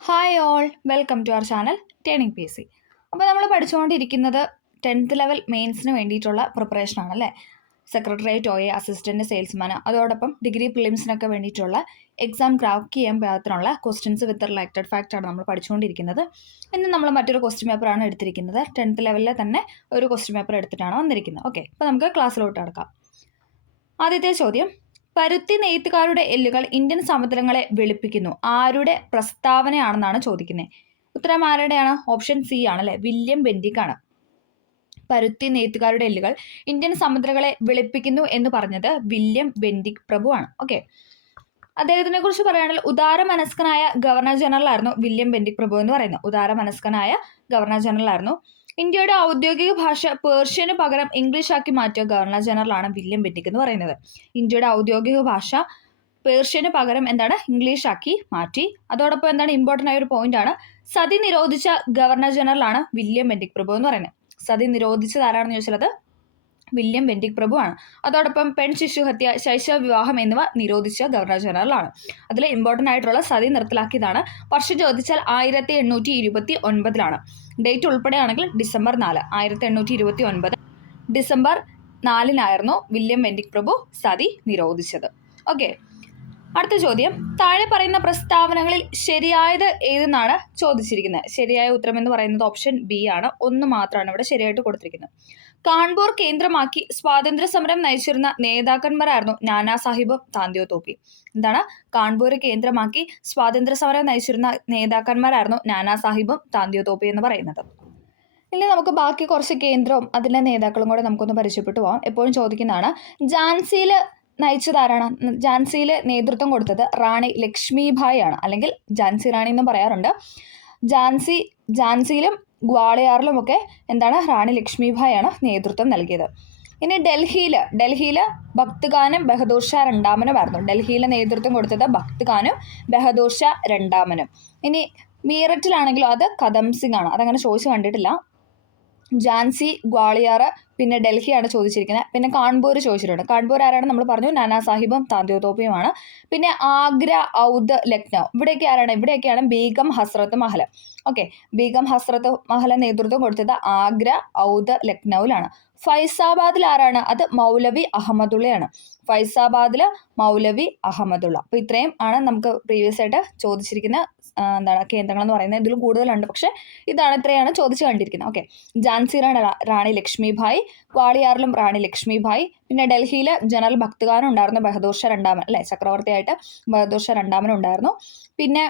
Hi all, welcome to our channel turning P C. അപ്പോൾ നമ്മൾ പഠിച്ചുകൊണ്ടിരിക്കുന്നത് 10th ലെവൽ മെയിൻസിന് വേണ്ടിയിട്ടുള്ള പ്രിപ്പറേഷനാണ് അല്ലേ. സെക്രട്ടറിയേറ്റ് OA, അസിസ്റ്റൻറ്റ് സെയിൽസ്മാൻ, അതോടൊപ്പം ഡിഗ്രി പ്രിലിംസിനൊക്കെ വേണ്ടിയിട്ടുള്ള എക്സാം ക്രാക്ക് ചെയ്യാൻ പാകത്തിനുള്ള ക്വസ്റ്റ്യൻസ് വിത്ത് റിലേറ്റഡ് ഫാക്റ്റാണ് നമ്മൾ പഠിച്ചുകൊണ്ടിരിക്കുന്നത്. ഇന്ന് നമ്മൾ മറ്റൊരു ക്വസ്റ്റ്യൻ പേപ്പറാണ് എടുത്തിരിക്കുന്നത്. 10th ലെവലിലെ തന്നെ ഒരു ക്വസ്റ്റ്യൻ പേപ്പർ എടുത്തിട്ടാണ് വന്നിരിക്കുന്നത്. ഓക്കെ, അപ്പോൾ നമുക്ക് ക്ലാസ്സിലോട്ട് കിടക്കാം. ആദ്യത്തെ ചോദ്യം: പരുത്തി നെയ്ത്തുകാരുടെ എല്ലുകൾ ഇന്ത്യൻ സമുദ്രങ്ങളെ വെളുപ്പിക്കുന്നു. ആരുടെ പ്രസ്താവനയാണെന്നാണ് ചോദിക്കുന്നത്. ഉത്തരം ആരുടെയാണ്? ഓപ്ഷൻ സി ആണ് അല്ലെ, വില്യം ബെന്റിക് ആണ്. പരുത്തി നെയ്ത്തുകാരുടെ എല്ലുകൾ ഇന്ത്യൻ സമുദ്രങ്ങളെ വെളുപ്പിക്കുന്നു എന്ന് പറഞ്ഞത് വില്യം ബെന്റിക് പ്രഭു ആണ്. ഓക്കെ, അദ്ദേഹത്തിനെ കുറിച്ച് പറയുകയാണെങ്കിൽ ഉദാരമനസ്കനായ ഗവർണർ ജനറൽ ആയിരുന്നു വില്യം ബെന്റിക് പ്രഭു എന്ന് പറയുന്നത്. ഉദാരമനസ്കനായ ഗവർണർ ജനറൽ ആയിരുന്നു. ഇന്ത്യയുടെ ഔദ്യോഗിക ഭാഷ പേർഷ്യന് പകരം ഇംഗ്ലീഷ് ആക്കി മാറ്റിയ ഗവർണർ ജനറൽ ആണ് വില്യം ബെന്റിക് എന്ന് പറയുന്നത്. ഇന്ത്യയുടെ ഔദ്യോഗിക ഭാഷ പേർഷ്യന് പകരം എന്താണ്, ഇംഗ്ലീഷ് ആക്കി മാറ്റി. അതോടൊപ്പം എന്താണ്, ഇമ്പോർട്ടൻ്റ് ആയ ഒരു പോയിന്റ് ആണ്, സതി നിരോധിച്ച ഗവർണർ ജനറൽ ആണ് വില്യം ബെന്റിക് പ്രഭു എന്ന് പറയുന്നത്. സതി നിരോധിച്ചത് ആരാണെന്ന് ചോദിച്ചാൽ അത് വില്യം ബെന്റിക് പ്രഭു ആണ്. അതോടൊപ്പം ശിശുഹത്യ, ശൈശവ വിവാഹം എന്നിവ നിരോധിച്ച ഗവർണർ ജനറൽ ആണ്. അതിൽ ഇമ്പോർട്ടൻ്റ് ആയിട്ടുള്ള സതി നിർത്തലാക്കിയതാണ്. വർഷം ചോദിച്ചാൽ 1829 ഡേറ്റ് ഉൾപ്പെടെയാണെങ്കിൽ ഡിസംബർ 4, 1829 ഡിസംബർ 4 വില്യം ബെന്റിക് പ്രഭു സതി നിരോധിച്ചത്. ഓക്കെ, അടുത്ത ചോദ്യം: താഴെ പറയുന്ന പ്രസ്താവനകളിൽ ശരിയായത് ഏതെന്നാണ് ചോദിച്ചിരിക്കുന്നത്. ശരിയായ ഉത്തരം എന്ന് പറയുന്നത് ഓപ്ഷൻ ബി ആണ്. ഒന്ന് മാത്രമാണ് ഇവിടെ ശരിയായിട്ട് കൊടുത്തിരിക്കുന്നത്. കാൺപൂർ കേന്ദ്രമാക്കി സ്വാതന്ത്ര്യ സമരം നയിച്ചിരുന്ന നേതാക്കന്മാരായിരുന്നു നാനാ സാഹിബും താന്തിയോ തോപ്പി. എന്താണ്? കാൺപൂർ കേന്ദ്രമാക്കി സ്വാതന്ത്ര്യ സമരം നയിച്ചിരുന്ന നേതാക്കന്മാരായിരുന്നു നാനാ സാഹിബും താന്തിയോ തോപ്പി എന്ന് പറയുന്നത്. ഇനി നമുക്ക് ബാക്കി കുറച്ച് കേന്ദ്രവും അതിലെ നേതാക്കളും കൂടെ നമുക്കൊന്ന് പരിചയപ്പെട്ടു പോകാം. എപ്പോഴും ചോദിക്കുന്നതാണ്, ഝാൻസിയിൽ നയിച്ചതാരാണ്? ഝാൻസിയിൽ നേതൃത്വം കൊടുത്തത് റാണി ലക്ഷ്മിഭായ് ആണ്, അല്ലെങ്കിൽ ഝാൻസി റാണി എന്നും പറയാറുണ്ട്. ഝാൻസിയിലും ഗ്വാളിയാറിലുമൊക്കെ എന്താണ്, റാണി ലക്ഷ്മിഭായ് ആണ് നേതൃത്വം നൽകിയത്. ഇനി ഡൽഹിയിൽ ഭക്ത് ഖാനും ബഹദൂർ ഷാ രണ്ടാമനുമായിരുന്നു. ഡൽഹിയിലെ നേതൃത്വം കൊടുത്തത് ഭക്ത് ഖാനും ബഹദൂർ ഷാ രണ്ടാമനും. ഇനി മീററ്റിലാണെങ്കിലും അത് കദം സിംഗ് ആണ്. അതങ്ങനെ ചോദിച്ചു കണ്ടിട്ടില്ല. ഝാൻസി, ഗ്വാളിയാർ, പിന്നെ ഡൽഹിയാണ് ചോദിച്ചിരിക്കുന്നത്. പിന്നെ കാൺപൂർ ചോദിച്ചിട്ടുണ്ട്. കാൺപൂർ ആരാണ്? നമ്മൾ പറഞ്ഞു നാനാ സാഹിബും താന്തിയോ തോപ്പിയുമാണ്. പിന്നെ ആഗ്ര, ഔദ്, ലക്നൗ, ഇവിടെയൊക്കെ ആരാണ്? ഇവിടെയൊക്കെയാണ് ബീഗം ഹസ്രത്ത് മഹൽ. ഓക്കെ, ബീഗം ഹസ്രത്ത് മഹൽ നേതൃത്വം കൊടുത്തത് ആഗ്ര, ഔദ്, ലക്നൌവിലാണ്. ഫൈസാബാദിൽ ആരാണ്? അത് മൗലവി അഹമ്മദുള്ളയാണ്. ഫൈസാബാദിൽ മൗലവി അഹമ്മദുള്ള. അപ്പോൾ ഇത്രയും ആണ് നമുക്ക് പ്രീവിയസ് ആയിട്ട് ചോദിച്ചിരിക്കുന്ന എന്താണ് കേന്ദ്രങ്ങൾ എന്ന് പറയുന്നത്. ഇതിലും കൂടുതലുണ്ട്, പക്ഷേ ഇത്രയാണ് ചോദിച്ചു കണ്ടിരിക്കുന്നത്. ഓക്കെ, ഝാൻസിയിലാണ് റാണി ലക്ഷ്മിഭായ്, ഗ്വാളിയാറിലും റാണി ലക്ഷ്മിഭായ്, പിന്നെ ഡൽഹിയിൽ ജനറൽ ഭക്ത് ഖാൻ ഉണ്ടായിരുന്നു, ബഹദൂർ ഷാ രണ്ടാമൻ അല്ലെ, ചക്രവർത്തിയായിട്ട് ബഹദൂർ ഷാ രണ്ടാമൻ ഉണ്ടായിരുന്നു. പിന്നെ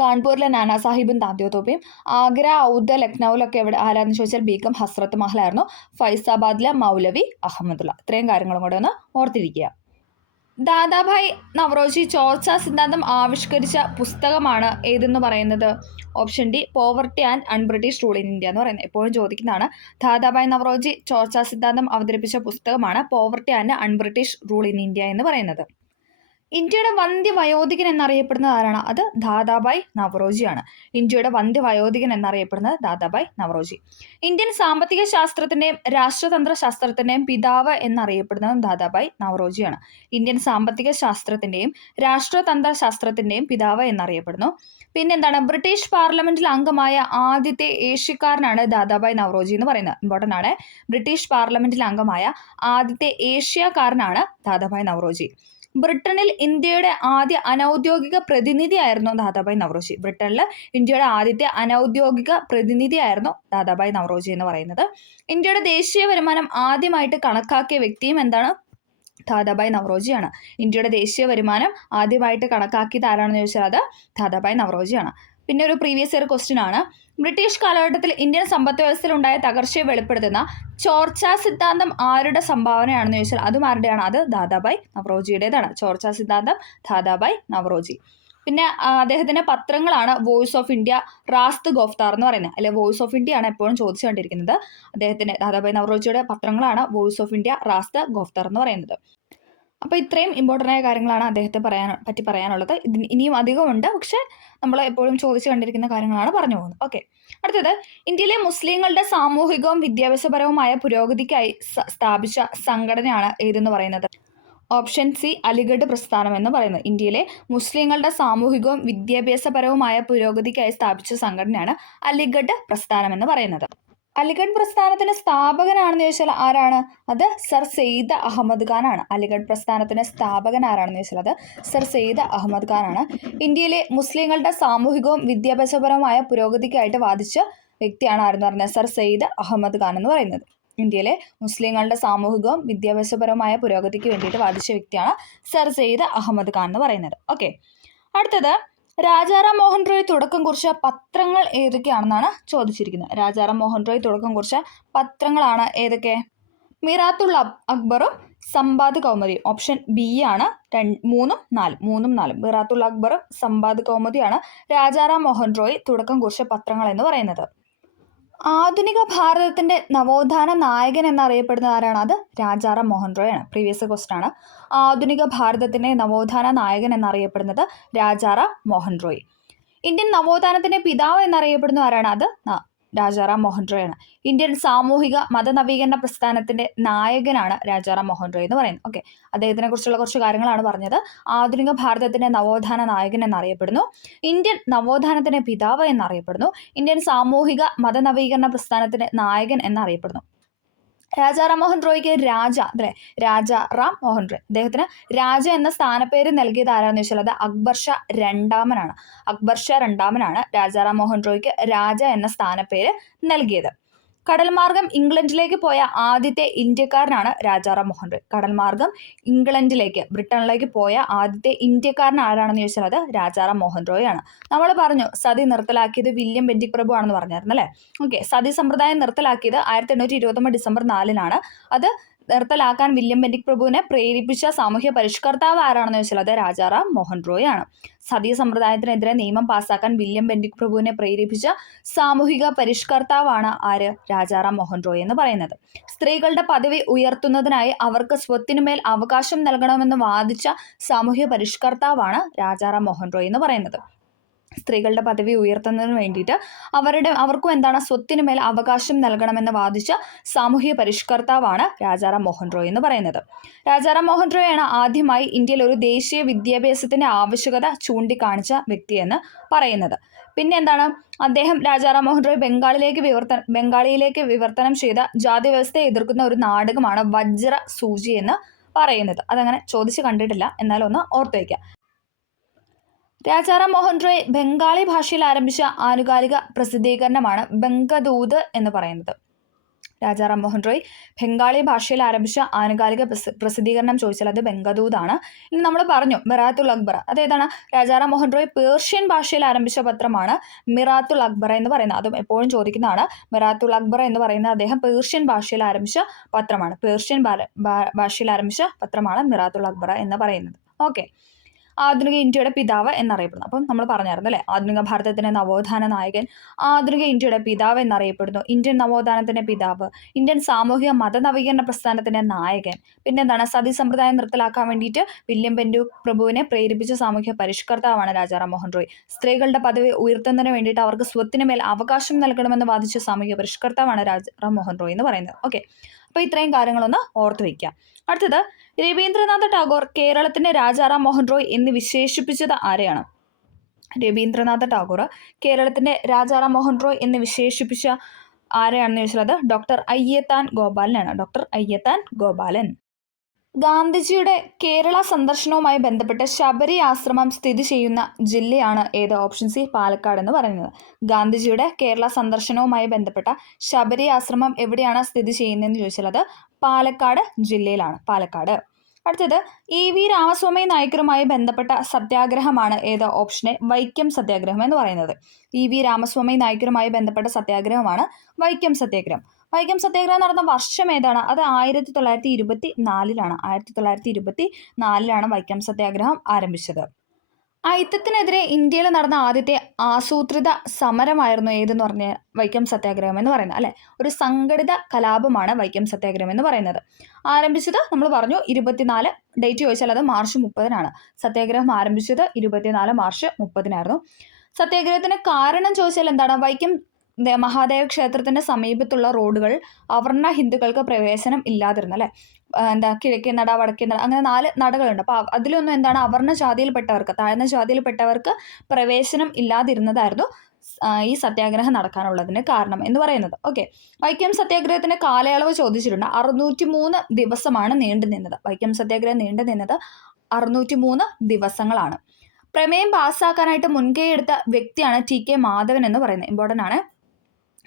കാൺപൂരിലെ നാനാ സാഹിബും താന്തിയോ തോപ്പിയും. ആഗ്ര, ഔദ്, ലക്നൌവിലൊക്കെ എവിടെ ആരാന്ന് ചോദിച്ചാൽ ബീഗം ഹസ്രത്ത് മഹലായിരുന്നു. ഫൈസാബാദിലെ മൗലവി അഹമ്മദുള്ള. ഇത്രയും കാര്യങ്ങളും കൂടെ ഒന്ന് ഓർത്തിരിക്കുക. ദാദാഭായ് നവറോജി ചോർച്ചാ സിദ്ധാന്തം ആവിഷ്കരിച്ച പുസ്തകമാണ് ഏതെന്ന് പറയുന്നത്. Option D, poverty and un-British rule in India എന്ന് പറയുന്നത്. എപ്പോഴും ചോദിക്കുന്നതാണ്. ദാദാഭായ് നവറോജി ചോർച്ചാ സിദ്ധാന്തം അവതരിപ്പിച്ച പുസ്തകമാണ് poverty and un-British rule in India എന്ന് പറയുന്നത്. ഇന്ത്യയുടെ വന്ധ്യവയോധികൻ എന്നറിയപ്പെടുന്നത് ആരാണ്? അത് ദാദാഭായ് നവറോജിയാണ്. ഇന്ത്യയുടെ വന്ധ്യവയോധികൻ എന്നറിയപ്പെടുന്നത് ദാദാഭായ് നവറോജി. ഇന്ത്യൻ സാമ്പത്തിക ശാസ്ത്രത്തിന്റെയും രാഷ്ട്രതന്ത്ര ശാസ്ത്രത്തിന്റെയും പിതാവ് എന്നറിയപ്പെടുന്നതും ദാദാഭായ് നവറോജിയാണ്. ഇന്ത്യൻ സാമ്പത്തിക ശാസ്ത്രത്തിന്റെയും രാഷ്ട്രതന്ത്ര ശാസ്ത്രത്തിന്റെയും പിതാവ് എന്നറിയപ്പെടുന്നു. പിന്നെന്താണ്, ബ്രിട്ടീഷ് പാർലമെന്റിൽ അംഗമായ ആദ്യത്തെ ഏഷ്യക്കാരനാണ് ദാദാഭായ് നവറോജി എന്ന് പറയുന്നത്. ഇമ്പോർട്ടൻ്റ് ആണ്. ബ്രിട്ടീഷ് പാർലമെന്റിൽ അംഗമായ ആദ്യത്തെ ഏഷ്യക്കാരനാണ് ദാദാഭായ് നവറോജി. ബ്രിട്ടനിൽ ഇന്ത്യയുടെ ആദ്യ അനൗദ്യോഗിക പ്രതിനിധിയായിരുന്നു ദാദാഭായ് നവറോജി. ബ്രിട്ടനിൽ ഇന്ത്യയുടെ ആദ്യത്തെ അനൗദ്യോഗിക പ്രതിനിധിയായിരുന്നു ദാദാഭായ് നവറോജി എന്ന് പറയുന്നത്. ഇന്ത്യയുടെ ദേശീയ വരുമാനം ആദ്യമായിട്ട് കണക്കാക്കിയ വ്യക്തിയും എന്താണ്? ദാദാഭായ് നവറോജിയാണ്. ഇന്ത്യയുടെ ദേശീയ വരുമാനം ആദ്യമായിട്ട് കണക്കാക്കിയത് ആരാണെന്ന് ചോദിച്ചാൽ അത് ദാദാഭായ് നവറോജിയാണ്. പിന്നെ ഒരു പ്രീവിയസ് ഇയർ ക്വസ്റ്റ്യൻ ആണ്, ബ്രിട്ടീഷ് കാലഘട്ടത്തിൽ ഇന്ത്യൻ സമ്പദ് വ്യവസ്ഥയിൽ ഉണ്ടായ തകർച്ചയെ വെളിപ്പെടുത്തുന്ന ചോർച്ചാ സിദ്ധാന്തം ആരുടെ സംഭാവനയാണെന്ന് ചോദിച്ചാൽ അതും ആരുടെയാണ്? അത് ദാദാഭായ് നവറോജിയുടേതാണ്. ചോർച്ചാ സിദ്ധാന്തം ദാദാഭായ് നവറോജി. പിന്നെ അദ്ദേഹത്തിന്റെ പത്രങ്ങളാണ് വോയിസ് ഓഫ് ഇന്ത്യ, റാസ്ത് ഗോഫ്താർ എന്ന് പറയുന്നത്. അല്ലെ, വോയിസ് ഓഫ് ഇന്ത്യ ആണ് എപ്പോഴും ചോദിച്ചു കണ്ടിരിക്കുന്നത്. അദ്ദേഹത്തിന്റെ ദാദാഭായ് നവറോജിയുടെ പത്രങ്ങളാണ് വോയിസ് ഓഫ് ഇന്ത്യ, റാസ്ത് ഗോഫ്താർ എന്ന് പറയുന്നത്. അപ്പോൾ ഇത്രയും ഇമ്പോർട്ടൻ്റ് ആയ കാര്യങ്ങളാണ് അദ്ദേഹത്തെ പറ്റി പറയാനുള്ളത്. ഇനിയും അധികമുണ്ട്, പക്ഷേ നമ്മൾ എപ്പോഴും ചോദിച്ചു കണ്ടിരിക്കുന്ന കാര്യങ്ങളാണ് പറഞ്ഞു പോകുന്നത്. ഓക്കെ, അടുത്തത്: ഇന്ത്യയിലെ മുസ്ലിങ്ങളുടെ സാമൂഹികവും വിദ്യാഭ്യാസപരവുമായ പുരോഗതിക്കായി സ്ഥാപിച്ച സംഘടനയാണ് ഏതെന്ന് പറയുന്നത്. ഓപ്ഷൻ സി അലിഗഡ് പ്രസ്ഥാനം എന്ന് പറയുന്നത്. ഇന്ത്യയിലെ മുസ്ലിങ്ങളുടെ സാമൂഹികവും വിദ്യാഭ്യാസപരവുമായ പുരോഗതിക്കായി സ്ഥാപിച്ച സംഘടനയാണ് അലിഗഡ് പ്രസ്ഥാനം എന്ന് പറയുന്നത്. അലിഗഡ് പ്രസ്ഥാനത്തിന്റെ സ്ഥാപകനാണെന്ന് ചോദിച്ചാൽ ആരാണ്? അത് സർ സെയ്ദ് അഹമ്മദ് ഖാൻ ആണ്. അലിഗഡ് പ്രസ്ഥാനത്തിന്റെ സ്ഥാപകൻ ആരാണെന്ന് ചോദിച്ചാൽ അത് സർ സെയ്ദ് അഹമ്മദ് ഖാൻ ആണ്. ഇന്ത്യയിലെ മുസ്ലിങ്ങളുടെ സാമൂഹികവും വിദ്യാഭ്യാസപരവുമായ പുരോഗതിക്കായിട്ട് വാദിച്ച വ്യക്തിയാണ് ആരെന്ന് പറഞ്ഞാൽ സർ സെയ്ദ് അഹമ്മദ് ഖാൻ എന്ന് പറയുന്നത്. ഇന്ത്യയിലെ മുസ്ലിങ്ങളുടെ സാമൂഹികവും വിദ്യാഭ്യാസപരവുമായ പുരോഗതിക്ക് വേണ്ടിയിട്ട് വാദിച്ച വ്യക്തിയാണ് സർ സെയ്ദ് അഹമ്മദ് ഖാൻ എന്ന് പറയുന്നത്. ഓക്കെ, അടുത്തത് രാജാറാം മോഹൻ റോയ് തുടക്കം കുറിച്ച പത്രങ്ങൾ ഏതൊക്കെയാണെന്നാണ് ചോദിച്ചിരിക്കുന്നത്. രാജാറാം മോഹൻ റോയ് തുടക്കം കുറിച്ച പത്രങ്ങളാണ് ഏതൊക്കെ? മിറാത്തുൽ അക്ബറും സമ്പാദ് കൗമുദിയും. ഓപ്ഷൻ ബി ആണ് 3ഉം 4. മിറാത്തുൽ അക്ബറും സമ്പാദ് കൗമുദിയാണ് രാജാറാം മോഹൻ റോയ് തുടക്കം കുറിച്ച പത്രങ്ങൾ എന്ന് പറയുന്നത്. ആധുനിക ഭാരതത്തിന്റെ നവോത്ഥാന നായകൻ എന്നറിയപ്പെടുന്ന ആരാണ്? അത് രാജാറാം മോഹൻ റോയ് ആണ്. പ്രീവിയസ് ക്വസ്റ്റൻ ആണ്. ആധുനിക ഭാരതത്തിന്റെ നവോത്ഥാന നായകൻ എന്നറിയപ്പെടുന്നത് രാജാറാം മോഹൻ റോയ്. ഇന്ത്യൻ നവോത്ഥാനത്തിന്റെ പിതാവ് എന്നറിയപ്പെടുന്ന ആരാണ്? അത് രാജാറാം മോഹൻ റോയ് ആണ്. ഇന്ത്യൻ സാമൂഹിക മതനവീകരണ പ്രസ്ഥാനത്തിന്റെ നായകനാണ് രാജാറാം മോഹൻ റോയ് എന്ന് പറയുന്നത്. ഓക്കെ, അദ്ദേഹത്തിനെ കുറിച്ചുള്ള കുറച്ച് കാര്യങ്ങളാണ് പറഞ്ഞത്. ആധുനിക ഭാരതത്തിന്റെ നവോത്ഥാന നായകൻ എന്നറിയപ്പെടുന്നു, ഇന്ത്യൻ നവോത്ഥാനത്തിന്റെ പിതാവ് എന്നറിയപ്പെടുന്നു, ഇന്ത്യൻ സാമൂഹിക മതനവീകരണ പ്രസ്ഥാനത്തിന്റെ നായകൻ എന്നറിയപ്പെടുന്നു. രാജാറാം മോഹൻ റോയ്ക്ക് രാജാറാം മോഹൻ റോയ് അദ്ദേഹത്തിന് രാജ എന്ന സ്ഥാനപ്പേര് നൽകിയത് ആരാന്ന് ചോദിച്ചാൽ അത് അക്ബർ ഷാ രണ്ടാമനാണ്. അക്ബർ ഷാ രണ്ടാമനാണ് രാജാറാം മോഹൻ റോയ്ക്ക് രാജ എന്ന സ്ഥാനപ്പേര് നൽകിയത്. കടൽമാർഗം ഇംഗ്ലണ്ടിലേക്ക് പോയ ആദ്യത്തെ ഇന്ത്യക്കാരനാണ് രാജാറാം മോഹൻ റോയ്. കടൽമാർഗം ബ്രിട്ടനിലേക്ക് പോയ ആദ്യത്തെ ഇന്ത്യക്കാരൻ ആരാണെന്ന് ചോദിച്ചാൽ അത് രാജാറാം മോഹൻ റോയ് ആണ്. നമ്മൾ പറഞ്ഞു സതി നിർത്തലാക്കിയത് വില്യം ബെന്റിക് പ്രഭു ആണെന്ന് പറഞ്ഞായിരുന്നു അല്ലേ? ഓക്കെ, സതി സമ്പ്രദായം നിർത്തലാക്കിയത് 1829 ഡിസംബർ 4-നാണ്. അത് നിർത്തലാക്കാൻ വില്യം ബെന്റിക് പ്രഭുവിനെ പ്രേരിപ്പിച്ച സാമൂഹ്യ പരിഷ്കർത്താവ് ആരാണെന്ന് ചോദിച്ചാൽ അത് രാജാറാം മോഹൻ റോയ് ആണ്. സതി സമ്പ്രദായത്തിനെതിരെ നിയമം പാസ്സാക്കാൻ വില്യം ബെന്റിക് പ്രഭുവിനെ പ്രേരിപ്പിച്ച സാമൂഹിക പരിഷ്കർത്താവാണ് ആര്? രാജാറാം മോഹൻ റോയ് എന്ന് പറയുന്നത്. സ്ത്രീകളുടെ പദവി ഉയർത്തുന്നതിനായി അവർക്ക് സ്വത്തിനുമേൽ അവകാശം നൽകണമെന്ന് വാദിച്ച സാമൂഹ്യ പരിഷ്കർത്താവാണ് രാജാറാം മോഹൻ റോയ് എന്ന് പറയുന്നത്. സ്ത്രീകളുടെ പദവി ഉയർത്തുന്നതിന് വേണ്ടിയിട്ട് അവർക്കും സ്വത്തിന് മേൽ അവകാശം നൽകണമെന്ന് വാദിച്ച സാമൂഹ്യ പരിഷ്കർത്താവാണ് രാജാറാം മോഹൻ റോയ് എന്ന് പറയുന്നത്. രാജാറാം മോഹൻ റോയ് ആണ് ആദ്യമായി ഇന്ത്യയിൽ ഒരു ദേശീയ വിദ്യാഭ്യാസത്തിന്റെ ആവശ്യകത ചൂണ്ടിക്കാണിച്ച വ്യക്തിയെന്ന് പറയുന്നത്. പിന്നെ അദ്ദേഹം രാജാറാം മോഹൻ റോയ് ബംഗാളിയിലേക്ക് വിവർത്തനം ചെയ്ത ജാതി വ്യവസ്ഥയെ എതിർക്കുന്ന ഒരു നാടകമാണ് വജ്ര സൂചി എന്ന് പറയുന്നത്. അതങ്ങനെ ചോദിച്ച് കണ്ടിട്ടില്ല, എന്നാലും ഒന്ന് ഓർത്തു വയ്ക്കാം. രാജാറാം മോഹൻ റോയ് ബംഗാളി ഭാഷയിൽ ആരംഭിച്ച ആനുകാലിക പ്രസിദ്ധീകരണമാണ് ബംഗദൂത് എന്ന് പറയുന്നത്. രാജാറാം മോഹൻ റോയ് ബംഗാളി ഭാഷയിൽ ആരംഭിച്ച ആനുകാലിക പ്രസിദ്ധീകരണം ചോദിച്ചാൽ അത് ബംഗദൂതാണ്. ഇനി നമ്മൾ പറഞ്ഞു മിറാത്തുൽ അക്ബർ, അതേതാണ്? രാജാറാം മോഹൻ റോയ് പേർഷ്യൻ ഭാഷയിൽ ആരംഭിച്ച പത്രമാണ് മിറാത്തുൽ അക്ബർ എന്ന് പറയുന്നത്. അതും എപ്പോഴും ചോദിക്കുന്നതാണ്. മിറാത്തുൽ അക്ബർ എന്ന് പറയുന്നത് അദ്ദേഹം പേർഷ്യൻ ഭാഷയിൽ ആരംഭിച്ച പത്രമാണ്. ഭാഷയിൽ ആരംഭിച്ച പത്രമാണ് മിറാത്തുൽ അക്ബർ എന്ന് പറയുന്നത്. ഓക്കെ, ആധുനിക ഇന്ത്യയുടെ പിതാവ് എന്നറിയപ്പെടുന്നു. അപ്പം നമ്മൾ പറഞ്ഞായിരുന്നു അല്ലേ, ആധുനിക ഭാരതത്തിന്റെ നവോത്ഥാന നായകൻ, ആധുനിക ഇന്ത്യയുടെ പിതാവ് എന്നറിയപ്പെടുന്നു, ഇന്ത്യൻ നവോത്ഥാനത്തിന്റെ പിതാവ്, ഇന്ത്യൻ സാമൂഹിക മതനവീകരണ പ്രസ്ഥാനത്തിന്റെ നായകൻ. പിന്നെ സതി സമ്പ്രദായം നിർത്തലാക്കാൻ വേണ്ടിയിട്ട് വില്യം ബെന്റിക് പ്രഭുവിനെ പ്രേരിപ്പിച്ച സാമൂഹ്യ പരിഷ്കർത്താവാണ് രാജാറാം മോഹൻ റോയ്. സ്ത്രീകളുടെ പദവി ഉയർത്തുന്നതിന് വേണ്ടിയിട്ട് അവർക്ക് സ്വത്തിന് മേൽ അവകാശം നൽകണമെന്ന് വാദിച്ച സാമൂഹ്യ പരിഷ്കർത്താവാണ് രാജാറാം മോഹൻ റോയ് എന്ന് പറയുന്നത്. ഓക്കെ, അപ്പോൾ ഇത്രയും കാര്യങ്ങളൊന്ന് ഓർത്തു വയ്ക്കുക. അടുത്തത്, രവീന്ദ്രനാഥ ടാഗോർ കേരളത്തിന്റെ രാജാറാം മോഹൻ റോയ് എന്ന് വിശേഷിപ്പിച്ചത് ആരെയാണ്? രവീന്ദ്രനാഥ ടാഗോർ കേരളത്തിന്റെ രാജാറാം മോഹൻ റോയ് എന്ന് വിശേഷിപ്പിച്ച ആരെയാണെന്ന് ചോദിച്ചാൽ അത് ഡോക്ടർ അയ്യത്താൻ ഗോപാലനാണ്. ഡോക്ടർ അയ്യത്താൻ ഗോപാലൻ. ഗാന്ധിജിയുടെ കേരള സന്ദർശനവുമായി ബന്ധപ്പെട്ട് ശബരി ആശ്രമം സ്ഥിതി ചെയ്യുന്ന ജില്ലയാണ് ഏത്? ഓപ്ഷൻ സി പാലക്കാട് എന്ന് പറയുന്നത്. ഗാന്ധിജിയുടെ കേരള സന്ദർശനവുമായി ബന്ധപ്പെട്ട ശബരി ആശ്രമം എവിടെയാണ് സ്ഥിതി ചെയ്യുന്നതെന്ന് ചോദിച്ചാൽ അത് പാലക്കാട് ജില്ലയിലാണ്. പാലക്കാട്. അടുത്തത്, E.V. രാമസ്വാമി നായ്ക്കറുമായി ബന്ധപ്പെട്ട സത്യാഗ്രഹമാണ് ഏത്? ഓപ്ഷൻ എ വൈക്കം സത്യാഗ്രഹം എന്ന് പറയുന്നത്. E.V. രാമസ്വാമി നായ്ക്കറുമായി ബന്ധപ്പെട്ട സത്യാഗ്രഹമാണ് വൈക്കം സത്യാഗ്രഹം. വൈക്കം സത്യാഗ്രഹം നടന്ന വർഷം ഏതാണ്? അത് 1924-ലാണ്. 1924-ലാണ് വൈക്കം സത്യാഗ്രഹം ആരംഭിച്ചത്. അയിത്തത്തിനെതിരെ ഇന്ത്യയിൽ നടന്ന ആദ്യത്തെ ആസൂത്രിത സമരമായിരുന്നു ഏതെന്ന് പറഞ്ഞ വൈക്കം സത്യാഗ്രഹം എന്ന് പറയുന്നത് അല്ലെ. ഒരു സംഘടിത കലാപമാണ് വൈക്കം സത്യാഗ്രഹം എന്ന് പറയുന്നത്. ആരംഭിച്ചത് നമ്മൾ പറഞ്ഞു 24, ഡേറ്റ് ചോദിച്ചാൽ അത് മാർച്ച് 30-നാണ്. സത്യാഗ്രഹം ആരംഭിച്ചത് 24 മാർച്ച് 30-നായിരുന്നു. സത്യാഗ്രഹത്തിന് കാരണം ചോദിച്ചാൽ എന്താണ്? വൈക്കം മഹാദേവ ക്ഷേത്രത്തിന്റെ സമീപത്തുള്ള റോഡുകൾ അവർണ ഹിന്ദുക്കൾക്ക് പ്രവേശനം ഇല്ലാതിരുന്നു അല്ലെ. കിഴക്കേ നട, വടക്കേ നട, അങ്ങനെ 4 നടകളുണ്ട്. അപ്പോൾ അതിലൊന്നും എന്താണ് അവർണ്ണ ജാതിയിൽപ്പെട്ടവർക്ക്, താഴ്ന്ന ജാതിയിൽപ്പെട്ടവർക്ക് പ്രവേശനം ഇല്ലാതിരുന്നതായിരുന്നു ഈ സത്യാഗ്രഹം നടക്കാനുള്ളതിന് കാരണം എന്ന് പറയുന്നത്. ഓക്കെ, വൈക്കം സത്യാഗ്രഹത്തിന്റെ കാലയളവ് ചോദിച്ചിട്ടുണ്ട്. 603 ദിവസമാണ് നീണ്ടു നിന്നത്. വൈക്കം സത്യാഗ്രഹം നീണ്ടു നിന്നത് 603 ദിവസങ്ങളാണ്. പ്രമേയം പാസ്സാക്കാനായിട്ട് മുൻകൈ എടുത്ത വ്യക്തിയാണ് TK മാധവൻ എന്ന് പറയുന്നത്. ഇമ്പോർട്ടൻ്റ് ആണ്.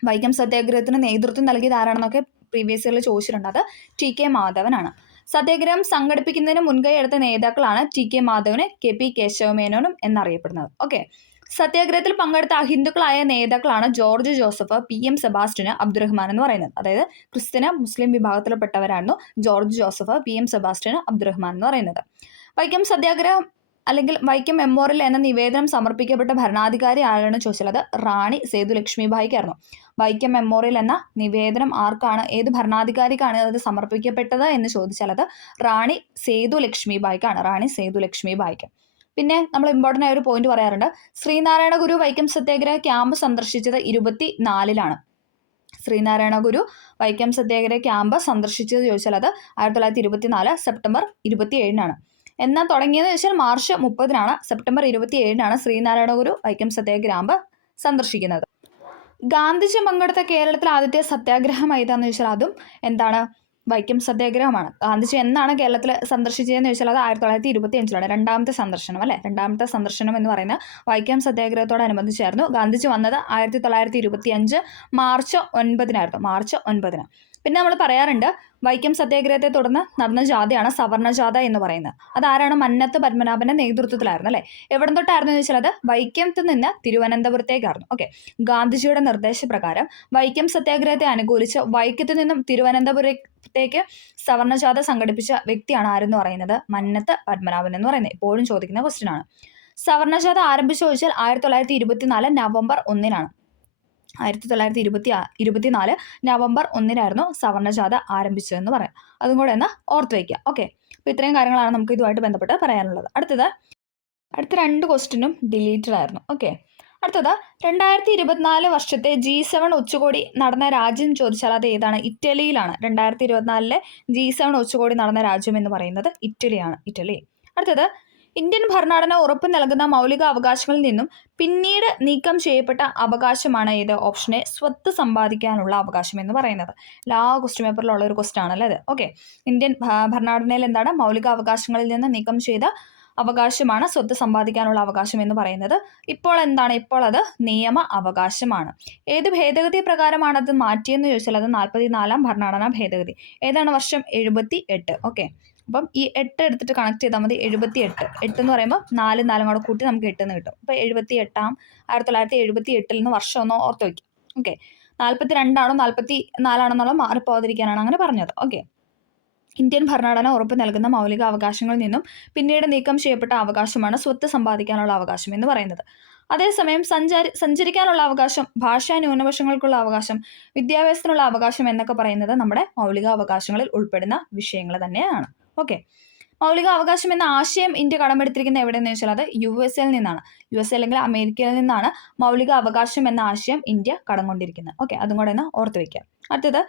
വൈക്കം സത്യാഗ്രഹത്തിന് നേതൃത്വം നൽകിയത് ആരാണെന്നൊക്കെ പ്രീവിയസ് ഇയറിൽ ചോദിച്ചിട്ടുണ്ട്. അത് TK മാധവനാണ്. സത്യാഗ്രഹം സംഘടിപ്പിക്കുന്നതിന് മുൻകൈ എടുത്ത നേതാക്കളാണ് TK മാധവന്, KP കേശവമേനോനും എന്നറിയപ്പെടുന്നത്. ഓക്കെ, സത്യാഗ്രഹത്തിൽ പങ്കെടുത്ത അഹിന്ദുക്കളായ നേതാക്കളാണ് ജോർജ് ജോസഫ്, PM സെബാസ്റ്റ്യന്, അബ്ദുറഹ്മാൻ എന്ന് പറയുന്നത്. അതായത് ക്രിസ്ത്യൻ മുസ്ലിം വിഭാഗത്തിൽപ്പെട്ടവരായിരുന്നു ജോർജ് ജോസഫ്, PM സെബാസ്റ്റ്യന്, അബ്ദുറഹ്മാൻ എന്ന് പറയുന്നത്. വൈക്കം സത്യാഗ്രഹം അല്ലെങ്കിൽ വൈക്കം മെമ്മോറിയൽ എന്ന നിവേദനം സമർപ്പിക്കപ്പെട്ട ഭരണാധികാരി ആരാണെന്ന് ചോദിച്ചാൽ അത് റാണി സേതുലക്ഷ്മിബായിക്കായിരുന്നു. വൈക്കം മെമ്മോറിയൽ എന്ന നിവേദനം ആർക്കാണ്, ഏത് ഭരണാധികാരിക്കാണ് അത് സമർപ്പിക്കപ്പെട്ടത് എന്ന് ചോദിച്ചാൽ അത് റാണി സേതുലക്ഷ്മിബായിക്കാണ്. റാണി സേതുലക്ഷ്മിബായിക്ക്. പിന്നെ നമ്മൾ ഇമ്പോർട്ടൻ്റ് ആയ ഒരു പോയിന്റ് പറയാറുണ്ട്. ശ്രീനാരായണ ഗുരു വൈക്കം സത്യാഗ്രഹ ക്യാമ്പ് സന്ദർശിച്ചത് 24 ശ്രീനാരായണ ഗുരു വൈക്കം സത്യാഗ്രഹ ക്യാമ്പ് സന്ദർശിച്ചത് ചോദിച്ചാൽ അത് 1924 സെപ്റ്റംബർ 27 എന്നാൽ തുടങ്ങിയെന്ന് ചോദിച്ചാൽ മാർച്ച് 30 സെപ്റ്റംബർ 27 ശ്രീനാരായണ ഗുരു വൈക്കം സത്യാഗ്രഹം സന്ദർശിക്കുന്നത്. ഗാന്ധിജി പങ്കെടുത്ത കേരളത്തിലെ ആദ്യത്തെ സത്യാഗ്രഹം ഏതാണെന്ന് ചോദിച്ചാൽ അതും എന്താണ്, വൈക്കം സത്യാഗ്രഹമാണ്. ഗാന്ധിജി എന്നാണ് കേരളത്തിൽ സന്ദർശിച്ചതെന്ന് ചോദിച്ചാൽ അത് 1925 രണ്ടാമത്തെ സന്ദർശനം അല്ലേ. രണ്ടാമത്തെ സന്ദർശനം എന്ന് പറയുന്ന വൈക്കം സത്യാഗ്രഹത്തോടനുബന്ധിച്ചായിരുന്നു. ഗാന്ധിജി വന്നത് 1925 മാർച്ച് 9 മാർച്ച് 9. പിന്നെ നമ്മൾ പറയാറുണ്ട് വൈക്കം സത്യാഗ്രഹത്തെ തുടർന്ന് നടന്ന ജാഥയാണ് സവർണ ജാഥ എന്ന് പറയുന്നത്. അതാരാണ്, മന്നത്ത് പത്മനാഭന്റെ നേതൃത്വത്തിലായിരുന്നു അല്ലേ. എവിടെ തൊട്ടായിരുന്നു എന്ന് ചോദിച്ചാൽ അത് വൈക്കത്ത് നിന്ന് തിരുവനന്തപുരത്തേക്കായിരുന്നു. ഓക്കെ, ഗാന്ധിജിയുടെ നിർദ്ദേശപ്രകാരം വൈക്കം സത്യാഗ്രഹത്തെ അനുകൂലിച്ച് വൈക്കത്ത് നിന്നും തിരുവനന്തപുരത്തേക്ക് സവർണ ജാഥ സംഘടിപ്പിച്ച വ്യക്തിയാണ് ആരെന്ന് പറയുന്നത്, മന്നത്ത് പത്മനാഭൻ എന്ന് പറയുന്നത്. എപ്പോഴും ചോദിക്കുന്ന ക്വസ്റ്റ്യൻ ആണ്. സവർണ ജാഥ ആരംഭിച്ചു ചോദിച്ചാൽ 1924 നവംബർ 1 1924 നവംബർ 1 സവർണജാഥ ആരംഭിച്ചതെന്ന് പറയാം. അതും കൂടെ ഒന്ന് ഓർത്ത് വയ്ക്കുക. ഓക്കെ, അപ്പോൾ ഇത്രയും കാര്യങ്ങളാണ് നമുക്ക് ഇതുമായിട്ട് ബന്ധപ്പെട്ട് പറയാനുള്ളത്. അടുത്ത 2 ക്വസ്റ്റ്യനും ഡിലീറ്റഡ് ആയിരുന്നു. ഓക്കെ, അടുത്തത് 2024 വർഷത്തെ G7 ഉച്ചകോടി നടന്ന രാജ്യം ചോദിച്ചാൽ അത് ഏതാണ്, ഇറ്റലിയിലാണ്. 2024 G7 ഉച്ചകോടി നടന്ന രാജ്യം എന്ന് പറയുന്നത് ഇറ്റലിയാണ്. ഇറ്റലി. അടുത്തത് ഇന്ത്യൻ ഭരണഘടന ഉറപ്പ് നൽകുന്ന മൗലിക അവകാശങ്ങളിൽ നിന്നും പിന്നീട് നീക്കം ചെയ്യപ്പെട്ട അവകാശമാണ് ഏത്, ഓപ്ഷൻ എ സ്വത്ത് സമ്പാദിക്കാനുള്ള അവകാശം എന്ന് പറയുന്നത്. എല്ലാ ക്വസ്റ്റ്യൻ പേപ്പറിലുള്ള ഒരു ക്വസ്റ്റ്യൻ ആണല്ലോ ഇത്. ഓക്കെ, ഇന്ത്യൻ ഭരണഘടനയിൽ എന്താണ് മൗലിക അവകാശങ്ങളിൽ നിന്ന് നീക്കം ചെയ്ത അവകാശമാണ് സ്വത്ത് സമ്പാദിക്കാനുള്ള അവകാശം എന്ന് പറയുന്നത്. ഇപ്പോൾ എന്താണ്, ഇപ്പോൾ അത് നിയമ അവകാശമാണ്. ഏത് ഭേദഗതി പ്രകാരമാണ് അത് മാറ്റിയെന്ന് ചോദിച്ചാൽ അത് 44ാം ഭരണഘടനാ ഭേദഗതി. ഏതാണ് വർഷം, 78. ഓക്കെ, അപ്പം ഈ 8 എടുത്തിട്ട് കണക്ട് ചെയ്താൽ മതി. 78 എന്ന് പറയുമ്പോൾ 4 കൂടെ കൂട്ടി നമുക്ക് 8 എന്ന് കിട്ടും. അപ്പോൾ 1978 വർഷം ഒന്ന് ഓർത്ത് വയ്ക്കും. ഓക്കെ, 42 44 മാറിപ്പോകാതിരിക്കാനാണ് അങ്ങനെ പറഞ്ഞത്. ഓക്കെ, ഇന്ത്യൻ ഭരണഘടന ഉറപ്പ് നൽകുന്ന മൗലിക അവകാശങ്ങളിൽ നിന്നും പിന്നീട് നീക്കം ചെയ്യപ്പെട്ട അവകാശമാണ് സ്വത്ത് സമ്പാദിക്കാനുള്ള അവകാശം എന്ന് പറയുന്നത്. അതേസമയം സഞ്ചരിക്കാനുള്ള അവകാശം, ഭാഷാ ന്യൂനപക്ഷങ്ങൾക്കുള്ള അവകാശം, വിദ്യാഭ്യാസത്തിനുള്ള അവകാശം എന്നൊക്കെ പറയുന്നത് നമ്മുടെ മൗലിക അവകാശങ്ങളിൽ ഉൾപ്പെടുന്ന വിഷയങ്ങൾ തന്നെയാണ്. ഓക്കെ, മൗലിക അവകാശം എന്ന ആശയം ഇന്ത്യ കടമെടുത്തിരിക്കുന്നത് എവിടെയെന്ന് വെച്ചാൽ അത് USA നിന്നാണ്. USA അല്ലെങ്കിൽ അമേരിക്കയിൽ നിന്നാണ് മൗലിക അവകാശം എന്ന ആശയം ഇന്ത്യ കടം കൊണ്ടിരിക്കുന്നത്. ഓക്കെ, അതും കൂടെ ഒന്ന് ഓർത്ത് വയ്ക്കുക. അടുത്തത്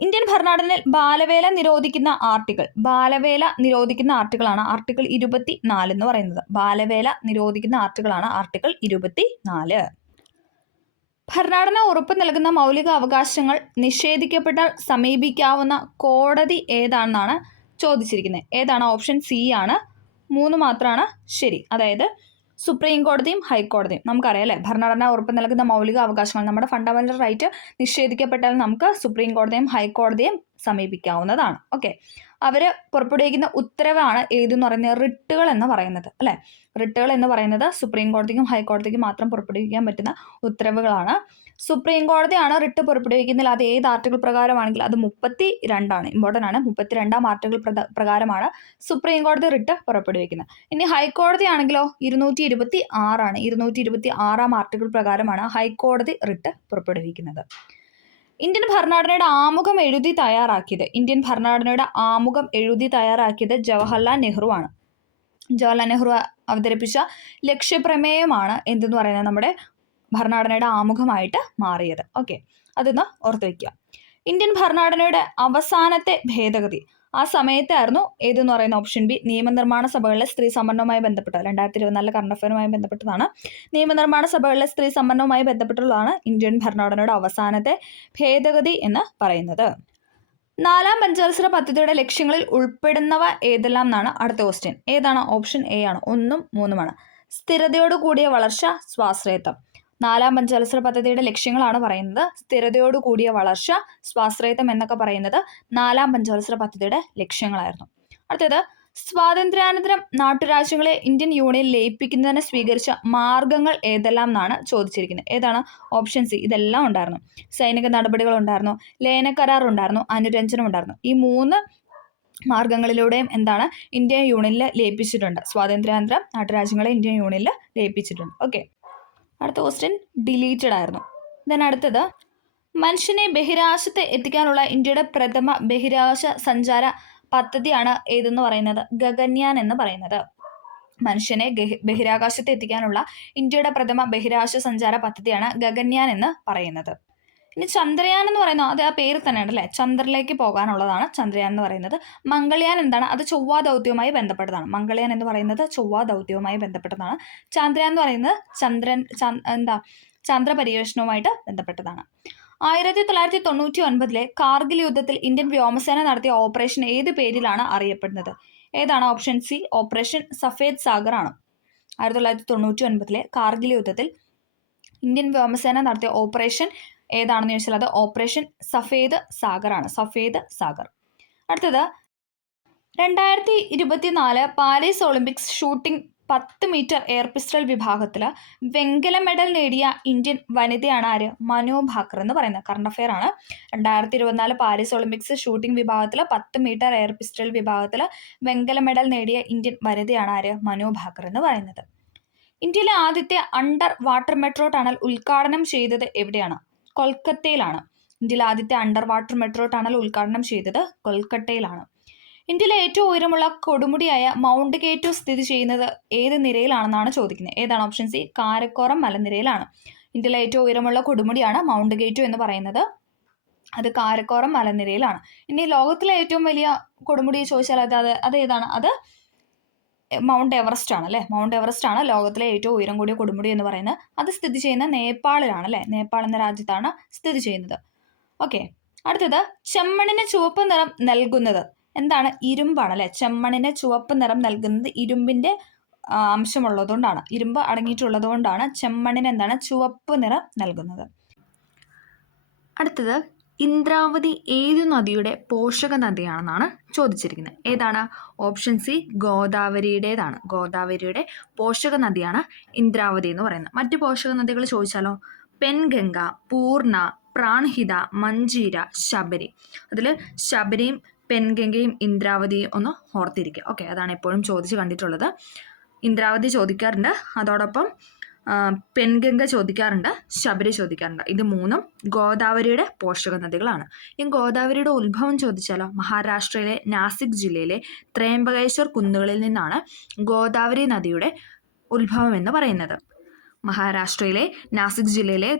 ഇന്ത്യൻ ഭരണഘടനയിൽ ബാലവേല നിരോധിക്കുന്ന ആർട്ടിക്കിളാണ് ആർട്ടിക്കിൾ 24 എന്ന് പറയുന്നത്. ബാലവേല നിരോധിക്കുന്ന ആർട്ടിക്കിളാണ് ആർട്ടിക്കിൾ 24. ഭരണഘടന ഉറപ്പ് നൽകുന്ന മൗലിക അവകാശങ്ങൾ നിഷേധിക്കപ്പെട്ടാൽ സമീപിക്കാവുന്ന കോടതി ഏതാണെന്നാണ് ചോദിച്ചിരിക്കുന്നത്. ഏതാണ്, ഓപ്ഷൻ C ആണ്. 3 മാത്രമാണ് ശരി. അതായത് സുപ്രീം കോടതിയും ഹൈക്കോടതിയും. നമുക്കറിയാം അല്ലേ, ഭരണഘടന ഉറപ്പ് നൽകുന്ന മൗലിക അവകാശങ്ങൾ, നമ്മുടെ ഫണ്ടമെന്റൽ റൈറ്റ് നിഷേധിക്കപ്പെട്ടാൽ നമുക്ക് സുപ്രീം കോടതിയും ഹൈക്കോടതിയും സമീപിക്കാവുന്നതാണ്. ഓക്കെ, അവർ പുറപ്പെടുവിക്കുന്ന ഉത്തരവാണ് ഏതെന്ന് പറയുന്നത്, റിട്ടുകൾ എന്ന് പറയുന്നത് അല്ലേ. റിട്ടുകൾ എന്ന് പറയുന്നത് സുപ്രീം കോടതിക്കും ഹൈക്കോടതിക്കും മാത്രം പുറപ്പെടുവിക്കാൻ പറ്റുന്ന ഉത്തരവുകളാണ്. സുപ്രീം കോടതിയാണ് റിട്ട് പുറപ്പെടുവിക്കുന്നതിൽ അത് ഏത് ആർട്ടിക്കിൾ പ്രകാരമാണെങ്കിൽ അത് 32 ഇമ്പോർട്ടൻ്റ് ആണ്. 32ാം ആർട്ടിക്കിൾ പ്രകാരമാണ് സുപ്രീം കോടതി റിട്ട് പുറപ്പെടുവിക്കുന്നത്. ഇനി ഹൈക്കോടതി ആണെങ്കിലോ 226 226ാം ആർട്ടിക്കിൾ പ്രകാരമാണ് ഹൈക്കോടതി റിട്ട് പുറപ്പെടുവിക്കുന്നത്. ഇന്ത്യൻ ഭരണഘടനയുടെ ആമുഖം എഴുതി തയ്യാറാക്കിയത് ജവഹർലാൽ നെഹ്റു ആണ്. ജവഹർലാൽ നെഹ്റു അവതരിപ്പിച്ച ലക്ഷ്യപ്രമേയമാണ് എന്തെന്ന് പറയുന്നത് നമ്മുടെ ഭരണഘടനയുടെ ആമുഖമായിട്ട് മാറിയത്. ഓക്കെ, അതൊന്ന് ഓർത്ത് വയ്ക്കുക. ഇന്ത്യൻ ഭരണഘടനയുടെ അവസാനത്തെ ഭേദഗതി ആ സമയത്തായിരുന്നു ഏതെന്ന് പറയുന്ന ഓപ്ഷൻ ബി നിയമനിർമ്മാണ സഭകളിലെ സ്ത്രീ സംവരണവുമായി ബന്ധപ്പെട്ട 2024 കറണ്ട് അഫയറുമായി ബന്ധപ്പെട്ടതാണ്. നിയമനിർമ്മാണ സഭകളിലെ സ്ത്രീ സംവരണവുമായി ബന്ധപ്പെട്ടുള്ളതാണ് ഇന്ത്യൻ ഭരണഘടനയുടെ അവസാനത്തെ ഭേദഗതി എന്ന് പറയുന്നത്. 4ാം പഞ്ചവത്സര പദ്ധതിയുടെ ലക്ഷ്യങ്ങളിൽ ഉൾപ്പെടുന്നവ ഏതെല്ലാം എന്നാണ് അടുത്ത ക്വസ്റ്റ്യൻ. ഏതാണ്? ഓപ്ഷൻ എ ആണ്, 1ഉം 3ഉമാണ്. സ്ഥിരതയോട് കൂടിയ വളർച്ച, സ്വാശ്രയത്വം. 4ാം പഞ്ചവത്സര പദ്ധതിയുടെ ലക്ഷ്യങ്ങളാണ് പറയുന്നത്. സ്ഥിരതയോട് കൂടിയ വളർച്ച, സ്വാശ്രയത്വം എന്നൊക്കെ പറയുന്നത് 4ാം പഞ്ചവത്സര പദ്ധതിയുടെ ലക്ഷ്യങ്ങളായിരുന്നു. അടുത്തത്, സ്വാതന്ത്ര്യാനന്തരം നാട്ടുരാജ്യങ്ങളെ ഇന്ത്യൻ യൂണിയൻ ലയിപ്പിക്കുന്നതിന് സ്വീകരിച്ച മാർഗങ്ങൾ ഏതെല്ലാം എന്നാണ് ചോദിച്ചിരിക്കുന്നത്. ഏതാണ്? ഓപ്ഷൻ സി, ഇതെല്ലാം ഉണ്ടായിരുന്നു. സൈനിക നടപടികൾ ഉണ്ടായിരുന്നു, ലയനക്കരാർ ഉണ്ടായിരുന്നു, അനുരഞ്ജനം ഉണ്ടായിരുന്നു. ഈ 3 മാർഗങ്ങളിലൂടെയും എന്താണ് ഇന്ത്യൻ യൂണിയനിൽ ലയിപ്പിച്ചിട്ടുണ്ട്. സ്വാതന്ത്ര്യാനന്തരം നാട്ടുരാജ്യങ്ങളെ ഇന്ത്യൻ യൂണിയനിൽ ലയിപ്പിച്ചിട്ടുണ്ട്. ഓക്കെ, അടുത്ത ക്വസ്റ്റ്യൻ ഡിലീറ്റഡ് ആയിരുന്നു. ദെൻ അടുത്തത്, മനുഷ്യനെ ബഹിരാകാശത്ത് എത്തിക്കാനുള്ള ഇന്ത്യയുടെ പ്രഥമ ബഹിരാകാശ സഞ്ചാര പദ്ധതിയാണ് ഏതെന്ന് പറയുന്നത്? ഗഗൻയാൻ എന്ന് പറയുന്നത്. മനുഷ്യനെ ബഹിരാകാശത്ത് എത്തിക്കാനുള്ള ഇന്ത്യയുടെ പ്രഥമ ബഹിരാകാശ സഞ്ചാര പദ്ധതിയാണ് ഗഗൻയാൻ എന്ന് പറയുന്നത്. ഇനി ചന്ദ്രയാൻ എന്ന് പറയുന്നത്, അത് ആ പേര് തന്നെയാണ് അല്ലേ, ചന്ദ്രനിലേക്ക് പോകാനുള്ളതാണ് ചന്ദ്രയാൻ എന്ന് പറയുന്നത്. മംഗൾയാൻ എന്താണ്? അത് ചൊവ്വാ ദൗത്യവുമായി ബന്ധപ്പെട്ടതാണ്. മംഗൾയാൻ എന്ന് പറയുന്നത് ചൊവ്വാ ദൗത്യവുമായി ബന്ധപ്പെട്ടതാണ്. ചന്ദ്രയാൻ എന്ന് പറയുന്നത് ചന്ദ്രപര്യവേഷണവുമായിട്ട് ബന്ധപ്പെട്ടതാണ്. 1999 കാർഗിൽ യുദ്ധത്തിൽ ഇന്ത്യൻ വ്യോമസേന നടത്തിയ ഓപ്പറേഷൻ ഏത് പേരിലാണ് അറിയപ്പെടുന്നത്? ഏതാണ്? Option C, operation Safed Sagar ആണ്. 1999 കാർഗിൽ യുദ്ധത്തിൽ ഇന്ത്യൻ വ്യോമസേന നടത്തിയ ഓപ്പറേഷൻ ഏതാണെന്ന് ചോദിച്ചാൽ അത് ഓപ്പറേഷൻ സഫേദ് സാഗർ ആണ്. സഫേദ് സാഗർ. അടുത്തത്, 2024 Paris Olympics shooting 10 metre air pistol വിഭാഗത്തിൽ വെങ്കല മെഡൽ നേടിയ ഇന്ത്യൻ വനിതയാണ് ആര്? മനു ഭാക്കർ എന്ന് പറയുന്നത്. കറണ്ട് അഫെയർ ആണ്. 2024 പാരീസ് ഒളിമ്പിക്സ് ഷൂട്ടിംഗ് വിഭാഗത്തിൽ 10 മീറ്റർ എയർ പിസ്റ്റൾ വിഭാഗത്തിൽ വെങ്കല മെഡൽ നേടിയ ഇന്ത്യൻ വനിതയാണ് ആര്? മനു ഭാക്കർ എന്ന് പറയുന്നത്. ഇന്ത്യയിലെ ആദ്യത്തെ അണ്ടർ വാട്ടർ മെട്രോ ടണൽ ഉദ്ഘാടനം ചെയ്തത് എവിടെയാണ്? കൊൽക്കത്തയിലാണ്. ഇന്ത്യയിലെ ആദ്യത്തെ അണ്ടർ വാട്ടർ മെട്രോ ടണൽ ഉദ്ഘാടനം ചെയ്തത് കൊൽക്കത്തയിലാണ്. ഇന്ത്യയിലെ ഏറ്റവും ഉയരമുള്ള കൊടുമുടിയായ മൗണ്ട് കെ2 സ്ഥിതി ചെയ്യുന്നത് ഏത് നിരയിലാണെന്നാണ് ചോദിക്കുന്നത്. ഏതാണ്? ഓപ്ഷൻ സി, കാരക്കോറം മലനിരയിലാണ്. ഇന്ത്യയിലെ ഏറ്റവും ഉയരമുള്ള കൊടുമുടിയാണ് മൗണ്ട് കെ2 എന്ന് പറയുന്നത്. അത് കാരക്കോറം മലനിരയിലാണ്. ഇനി ലോകത്തിലെ ഏറ്റവും വലിയ കൊടുമുടി ചോദിച്ചാൽ അത് ഏതാണ്? അത് മൗണ്ട് എവറസ്റ്റ് ആണ് അല്ലേ. മൗണ്ട് എവറസ്റ്റ് ആണ് ലോകത്തിലെ ഏറ്റവും ഉയരം കൂടിയ കൊടുമുടി എന്ന് പറയുന്നത്. അത് സ്ഥിതി ചെയ്യുന്ന നേപ്പാളിലാണ് അല്ലേ. നേപ്പാൾ എന്ന രാജ്യത്താണ് സ്ഥിതി ചെയ്യുന്നത്. ഓക്കെ, അടുത്തത്, ചെമ്മണ്ണിന് ചുവപ്പ് നിറം നൽകുന്നത് എന്താണ്? ഇരുമ്പാണ് അല്ലേ. ചെമ്മണ്ണിന് ചുവപ്പ് നിറം നൽകുന്നത് ഇരുമ്പിന്റെ അംശമുള്ളതുകൊണ്ടാണ്, ഇരുമ്പ് അടങ്ങിയിട്ടുള്ളത് കൊണ്ടാണ് ചെമ്മണ്ണിന് എന്താണ് ചുവപ്പ് നിറം നൽകുന്നത്. അടുത്തത്, ഇന്ദ്രാവതി ഏതു നദിയുടെ പോഷക നദിയാണെന്നാണ് ചോദിച്ചിരിക്കുന്നത്. ഏതാണ്? Option C, ഗോദാവരിയുടേതാണ്. ഗോദാവരിയുടെ പോഷക നദിയാണ് ഇന്ദ്രാവതി എന്ന് പറയുന്നത്. മറ്റ് പോഷക നദികൾ ചോദിച്ചാലോ? പെൻഗംഗ, പൂർണ്ണ, പ്രാൺഹിത, മഞ്ജീര, ശബരി. അതിൽ ശബരിയും പെൻഗംഗയും ഇന്ദ്രാവതിയും ഒന്ന് ഓർത്തിരിക്കുക. ഓക്കെ, അതാണ് എപ്പോഴും ചോദിച്ച് കണ്ടിട്ടുള്ളത്. ഇന്ദ്രാവതി ചോദിക്കാറുണ്ട്, അതോടൊപ്പം പെൻഗംഗ ചോദിക്കാറുണ്ട്, ശബരി ചോദിക്കാറുണ്ട്. ഇത് 3ഉം ഗോദാവരിയുടെ പോഷക നദികളാണ്. ഈ ഗോദാവരിയുടെ ഉത്ഭവം ചോദിച്ചാലോ? മഹാരാഷ്ട്രയിലെ നാസിക് ജില്ലയിലെ ത്രയംബകേശ്വർ കുന്നുകളിൽ നിന്നാണ് ഗോദാവരി നദിയുടെ ഉത്ഭവം എന്ന് പറയുന്നത്. മഹാരാഷ്ട്രയിലെ നാസിക് ജില്ലയിലെ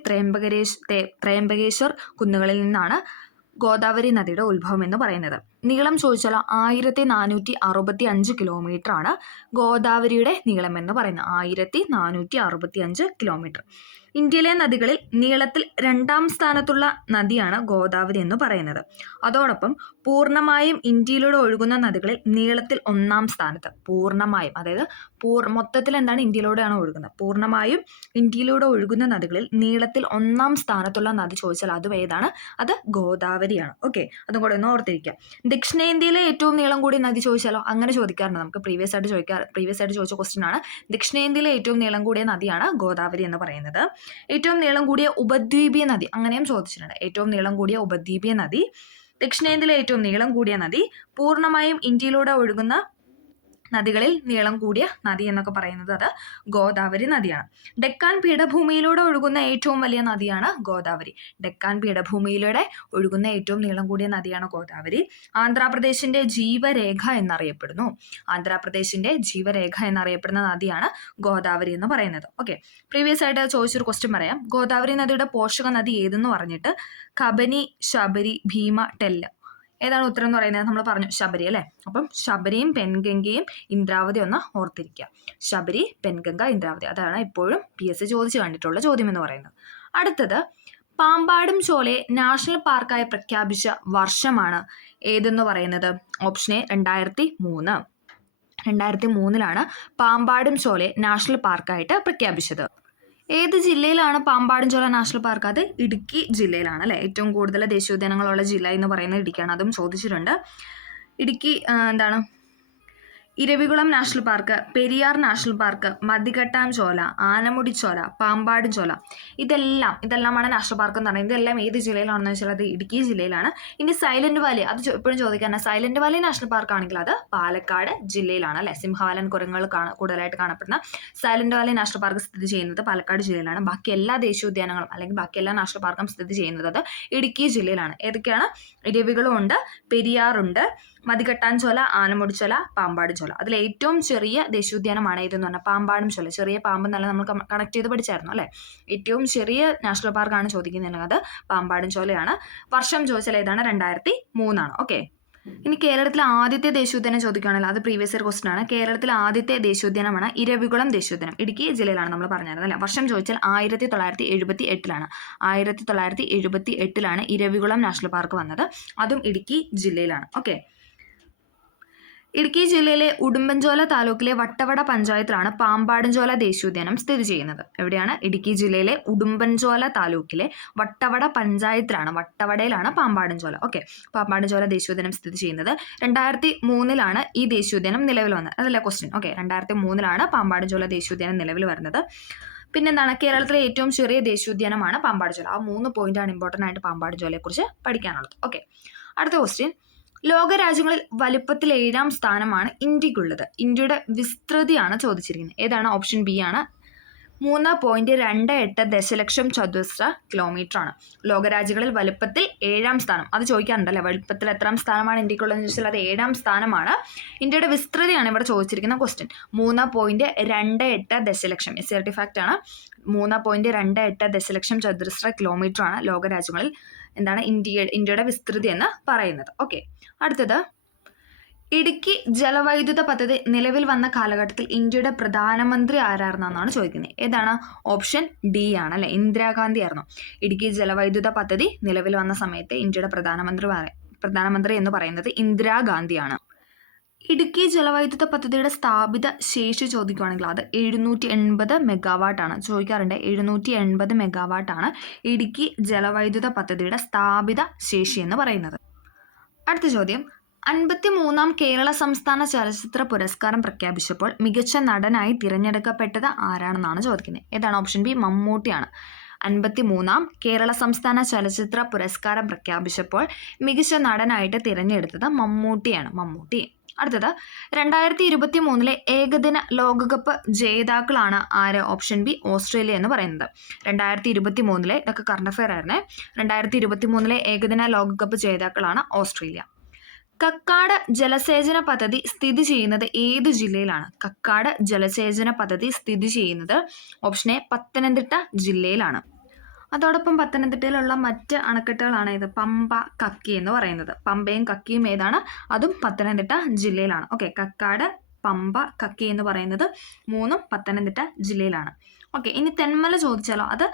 ത്രയംബകേശ്വർ കുന്നുകളിൽ നിന്നാണ് ഗോദാവരി നദിയുടെ ഉത്ഭവം എന്ന് പറയുന്നത്. നീളം ചോദിച്ചാൽ 1465 കിലോമീറ്റർ ആണ് ഗോദാവരിയുടെ നീളം എന്ന് പറയുന്നത്. 1465 കിലോമീറ്റർ. ഇന്ത്യയിലെ നദികളിൽ നീളത്തിൽ 2ാം സ്ഥാനത്തുള്ള നദിയാണ് ഗോദാവരി എന്ന് പറയുന്നത്. അതോടൊപ്പം പൂർണ്ണമായും ഇന്ത്യയിലൂടെ ഒഴുകുന്ന നദികളിൽ നീളത്തിൽ 1ാം സ്ഥാനത്ത്. പൂർണ്ണമായും, അതായത് മൊത്തത്തിൽ എന്താണ് ഇന്ത്യയിലൂടെയാണ് ഒഴുകുന്നത്. പൂർണ്ണമായും ഇന്ത്യയിലൂടെ ഒഴുകുന്ന നദികളിൽ നീളത്തിൽ 1ാം സ്ഥാനത്തുള്ള നദി ചോദിച്ചാൽ അതും ഏതാണ്? അത് ഗോദാവരിയാണ്. ഓക്കെ, അതും കൂടെ ഒന്ന് ഓർത്തിരിക്കുക. ദക്ഷിണേന്ത്യയിലെ ഏറ്റവും നീളം കൂടിയ നദി ചോദിച്ചാലോ? അങ്ങനെ ചോദിക്കാറുണ്ട്. നമുക്ക് പ്രീവിയസ് ആയിട്ട് ചോദിച്ച ക്വസ്റ്റ്യൻ ആണ്. ദക്ഷിണേന്ത്യയിലെ ഏറ്റവും നീളം കൂടിയ നദിയാണ് ഗോദാവരി എന്ന് പറയുന്നത്. ഏറ്റവും നീളം കൂടിയ ഉപദ്വീപീയ നദി അങ്ങനെയും ചോദിച്ചിട്ടുണ്ട്. ഏറ്റവും നീളം കൂടിയ ഉപദ്വീപീയ നദി, ദക്ഷിണേന്ത്യയിലെ ഏറ്റവും നീളം കൂടിയ നദി, പൂർണ്ണമായും ഇന്ത്യയിലൂടെ ഒഴുകുന്ന നദികളിൽ നീളം കൂടിയ നദി എന്നൊക്കെ പറയുന്നത് അത് ഗോദാവരി നദിയാണ്. ഡെക്കാൻ പീഠഭൂമിയിലൂടെ ഒഴുകുന്ന ഏറ്റവും വലിയ നദിയാണ് ഗോദാവരി. ഡെക്കാൻ പീഠഭൂമിയിലൂടെ ഒഴുകുന്ന ഏറ്റവും നീളം കൂടിയ നദിയാണ് ഗോദാവരി. ആന്ധ്രാപ്രദേശിന്റെ ജീവരേഖ എന്നറിയപ്പെടുന്നു. ആന്ധ്രാപ്രദേശിന്റെ ജീവരേഖ എന്നറിയപ്പെടുന്ന നദിയാണ് ഗോദാവരി എന്ന് പറയുന്നത്. ഓക്കെ, പ്രീവിയസ് ആയിട്ട് ചോദിച്ചൊരു ക്വസ്റ്റ്യൻ പറയാം. ഗോദാവരി നദിയുടെ പോഷക നദി ഏതെന്ന് പറഞ്ഞിട്ട് കബനി, ശബരി, ഭീമ, ടെല്ല് ഏതാണ് ഉത്തരം എന്ന് പറയുന്നത്? നമ്മൾ പറഞ്ഞു ശബരി അല്ലേ. അപ്പം ശബരിയും പെൻഗംഗയും ഇന്ദ്രാവതി ഒന്ന് ഓർത്തിരിക്കുക. ശബരി, പെൻഗംഗ, ഇന്ദ്രാവതി, അതാണ് എപ്പോഴും PSC ചോദിച്ചു കണ്ടിട്ടുള്ള ചോദ്യം എന്ന് പറയുന്നത്. അടുത്തത്, പാമ്പാടും ചോലയെ നാഷണൽ പാർക്കായി പ്രഖ്യാപിച്ച വർഷമാണ് ഏതെന്ന് പറയുന്നത്? Option A 2003. 2003 പാമ്പാടും ചോലയെ നാഷണൽ പാർക്കായിട്ട് പ്രഖ്യാപിച്ചത്. ഏത് ജില്ലയിലാണ് പാമ്പാടും ചോല നാഷണൽ പാർക്ക്? അത് ഇടുക്കി ജില്ലയിലാണ് അല്ലേ. ഏറ്റവും കൂടുതൽ ദേശീയോദ്യാനങ്ങളുള്ള ജില്ല എന്ന് പറയുന്നത് ഇടുക്കിയാണ്. അതും ചോദിച്ചിട്ടുണ്ട്. ഇടുക്കി എന്താണ്? Eravikulam national park, Periyar national park, Mathikettan Shola, Anamudi Shola, Pambadum Shola, ഇതെല്ലാമാണ് നാഷണൽ പാർക്ക് എന്ന് പറയുന്നത്. ഇതെല്ലാം ഏത് ജില്ലയിലാണെന്ന് വെച്ചാൽ അത് ഇടുക്കി ജില്ലയിലാണ്. ഇനി സൈലന്റ് വാലി, അത് എപ്പോഴും ചോദിക്കാറുണ്ട്. സൈലന്റ് വാലി നാഷണൽ പാർക്ക് ആണെങ്കിൽ അത് പാലക്കാട് ജില്ലയിലാണ് അല്ലെ. സിംഹവാലൻ കുരങ്ങുകൾ കൂടുതലായിട്ട് കാണപ്പെടുന്ന സൈലന്റ് വാലി നാഷണൽ പാർക്ക് സ്ഥിതി ചെയ്യുന്നത് പാലക്കാട് ജില്ലയിലാണ്. ബാക്കി എല്ലാ ദേശീയോദ്യാനങ്ങളും അല്ലെങ്കിൽ ബാക്കി എല്ലാ നാഷണൽ പാർക്കും സ്ഥിതി ചെയ്യുന്നത് അത് ഇടുക്കി ജില്ലയിലാണ്. ഏതൊക്കെയാണ്? ഇരവികുളം ഉണ്ട്, പെരിയാറുണ്ട്, മതികട്ടാൻ ചോല, ആനമുടി ചോല, പാമ്പാടും ചോല. അതിൽ ഏറ്റവും ചെറിയ ദേശീയോദ്യാനമാണ് ഇതെന്ന് പറഞ്ഞാൽ പാമ്പാടും ചോല. ചെറിയ പാമ്പ് എന്നല്ല നമ്മൾ കണക്ട് ചെയ്ത് പഠിച്ചായിരുന്നു അല്ലേ. ഏറ്റവും ചെറിയ നാഷണൽ പാർക്കാണ് ചോദിക്കുന്നത്, അത് പാമ്പാടും ചോലയാണ്. വർഷം ചോദിച്ചാൽ ഏതാണ്? 2003. ഓക്കെ. ഇനി കേരളത്തിലെ ആദ്യത്തെ ദേശീയോദ്യാനം ചോദിക്കുകയാണെങ്കിൽ അത് പ്രീവിയസ് ഇയർ ക്വസ്റ്റൻ ആണ്. കേരളത്തിലെ ആദ്യത്തെ ദേശീയോദ്യാനമാണ് ഇരവികുളം ദേശീയോദ്യാനം. ഇടുക്കി ജില്ലയിലാണ് നമ്മൾ പറഞ്ഞത് അല്ലേ. വർഷം ചോദിച്ചാൽ 1978. 1978 ഇരവികുളം നാഷണൽ പാർക്ക് വന്നത്. അതും ഇടുക്കി ജില്ലയിലാണ്. ഓക്കെ. ഇടുക്കി ജില്ലയിലെ ഉടുമ്പൻചോല താലൂക്കിലെ വട്ടവട പഞ്ചായത്തിലാണ് പാമ്പാടുംചോല ദേശീയോദ്യാനം സ്ഥിതി ചെയ്യുന്നത്. എവിടെയാണ്? ഇടുക്കി ജില്ലയിലെ ഉടുമ്പൻചോല താലൂക്കിലെ വട്ടവട പഞ്ചായത്തിലാണ്, വട്ടവടയിലാണ് പാമ്പാടുംചോല. ഓക്കെ. പാമ്പാടുംചോല ദേശീയോദ്യാനം സ്ഥിതി ചെയ്യുന്നത്. 2003 ഈ ദേശീയോദ്യാനം നിലവിൽ വന്നത്. അതല്ല ക്വസ്റ്റ്യൻ. ഓക്കെ. 2003 പാമ്പാടുംചോല ദേശീയോദ്യാനം നിലവിൽ വരുന്നത്. പിന്നെന്താണ്? കേരളത്തിലെ ഏറ്റവും ചെറിയ ദേശീയോദ്യാനമാണ് പാമ്പാടുംചോല. ആ 3 പോയിന്റാണ് ഇമ്പോർട്ടൻ്റ് ആയിട്ട് പാമ്പാടുംചോലയെക്കുറിച്ച് പഠിക്കാനുള്ളത്. ഓക്കെ. അടുത്ത ക്വസ്റ്റ്യൻ, ലോകരാജ്യങ്ങളിൽ വലുപ്പത്തിൽ 7ാം സ്ഥാനമാണ് ഇന്ത്യക്കുള്ളത്. ഇന്ത്യയുടെ വിസ്തൃതിയാണ് ചോദിച്ചിരിക്കുന്നത്. ഏതാണ്? ഓപ്ഷൻ ബി ആണ്. 3.28 ദശലക്ഷം ചതുരശ്ര കിലോമീറ്റർ ആണ്. ലോകരാജ്യങ്ങളിൽ വലുപ്പത്തിൽ 7ാം സ്ഥാനം. അത് ചോദിക്കാറുണ്ടല്ലേ, വലുപ്പത്തിൽ എത്രാം സ്ഥാനമാണ് ഇന്ത്യക്കുള്ളതെന്ന് ചോദിച്ചാൽ അത് 7ാം സ്ഥാനമാണ്. ഇന്ത്യയുടെ വിസ്തൃതിയാണ് ഇവിടെ ചോദിച്ചിരിക്കുന്ന ക്വസ്റ്റ്യൻ. 3.28 ദശലക്ഷം. SRT ഫാക്റ്റ് ആണ്. 3.28 ദശലക്ഷം ചതുരശ്ര കിലോമീറ്റർ ആണ് ലോകരാജ്യങ്ങളിൽ എന്താണ് ഇന്ത്യയുടെ വിസ്തൃതി എന്ന് പറയുന്നത്. ഓക്കെ. അടുത്തത്, ഇടുക്കി ജലവൈദ്യുത പദ്ധതി നിലവിൽ വന്ന കാലഘട്ടത്തിൽ ഇന്ത്യയുടെ പ്രധാനമന്ത്രി ആരായിരുന്നെന്നാണ് ചോദിക്കുന്നത്. ഏതാണ്? ഓപ്ഷൻ ഡി ആണ് അല്ലെ. ഇന്ദിരാഗാന്ധി ആയിരുന്നു. ഇടുക്കി ജലവൈദ്യുത പദ്ധതി നിലവിൽ വന്ന സമയത്ത് ഇന്ത്യയുടെ പ്രധാനമന്ത്രി എന്ന് പറയുന്നത് ഇന്ദിരാഗാന്ധിയാണ്. ഇടുക്കി ജലവൈദ്യുത പദ്ധതിയുടെ സ്ഥാപിത ശേഷി ചോദിക്കുകയാണെങ്കിൽ അത് 780 മെഗാവാട്ടാണ്. ചോദിക്കാറുണ്ട്. 780 മെഗാവാട്ടാണ് ഇടുക്കി ജലവൈദ്യുത പദ്ധതിയുടെ സ്ഥാപിത ശേഷി എന്ന് പറയുന്നത്. അടുത്ത ചോദ്യം, 53ാം കേരള സംസ്ഥാന ചലച്ചിത്ര പുരസ്കാരം പ്രഖ്യാപിച്ചപ്പോൾ മികച്ച നടനായി തിരഞ്ഞെടുക്കപ്പെട്ടത് ആരാണെന്നാണ് ചോദിക്കുന്നത്. ഏതാണ്? ഓപ്ഷൻ ബി മമ്മൂട്ടിയാണ്. 53ാം കേരള സംസ്ഥാന ചലച്ചിത്ര പുരസ്കാരം പ്രഖ്യാപിച്ചപ്പോൾ മികച്ച നടനായിട്ട് തിരഞ്ഞെടുത്തത് മമ്മൂട്ടിയാണ്. മമ്മൂട്ടി. അടുത്തത്, 2023 ഏകദിന ലോകകപ്പ് ജേതാക്കളാണ് ആര്? ഓപ്ഷൻ ബി ഓസ്ട്രേലിയ എന്ന് പറയുന്നത്. 2023 ഇതൊക്കെ കറണ്ട് അഫയർ ആയിരുന്നേ. 2023 ഏകദിന ലോകകപ്പ് ജേതാക്കളാണ് ഓസ്ട്രേലിയ. കക്കാട് ജലസേചന പദ്ധതി സ്ഥിതി ചെയ്യുന്നത് ഏത് ജില്ലയിലാണ്? കക്കാട് ജലസേചന പദ്ധതി സ്ഥിതി ചെയ്യുന്നത് ഓപ്ഷൻ എ പത്തനംതിട്ട ജില്ലയിലാണ്. അതോടൊപ്പം പത്തനംതിട്ടയിലുള്ള മറ്റ് അണക്കെട്ടുകളാണ് ഇത് പമ്പ, കക്കി എന്ന് പറയുന്നത്. പമ്പയും കക്കിയും ഏതാണ്? അതും പത്തനംതിട്ട ജില്ലയിലാണ്. ഓക്കെ. കക്കാട്, പമ്പ, കക്കി എന്ന് പറയുന്നത് 3ഉം പത്തനംതിട്ട ജില്ലയിലാണ്. ഓക്കെ. ഇനി തെന്മല ചോദിച്ചാലോ? അത്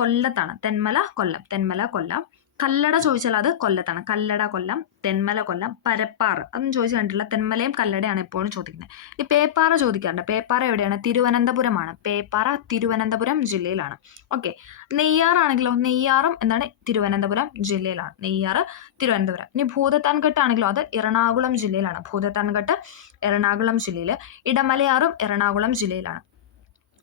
കൊല്ലത്താണ്. തെന്മല കൊല്ലം. കല്ലട ചോദിച്ചാൽ അത് കൊല്ലത്താണ്. കല്ലട കൊല്ലം, തെന്മല കൊല്ലം, പരപ്പാറ് അതൊന്നും ചോദിച്ചു കണ്ടിട്ടില്ല. തെന്മലയും കല്ലടയാണ് എപ്പോഴും ചോദിക്കുന്നത്. ഈ പേപ്പാറ ചോദിക്കാറുണ്ട്. പേപ്പാറ എവിടെയാണ്? തിരുവനന്തപുരമാണ്. പേപ്പാറ തിരുവനന്തപുരം ജില്ലയിലാണ്. ഓക്കെ. നെയ്യാറാണെങ്കിലോ? നെയ്യാറും എന്താണ്? തിരുവനന്തപുരം ജില്ലയിലാണ്. നെയ്യാറ് തിരുവനന്തപുരം. ഇനി ഭൂതത്താൻകെട്ട് ആണെങ്കിലോ? അത് എറണാകുളം ജില്ലയിലാണ്. ഭൂതത്താൻകെട്ട് എറണാകുളം ജില്ലയിൽ. ഇടമലയാറും എറണാകുളം ജില്ലയിലാണ്.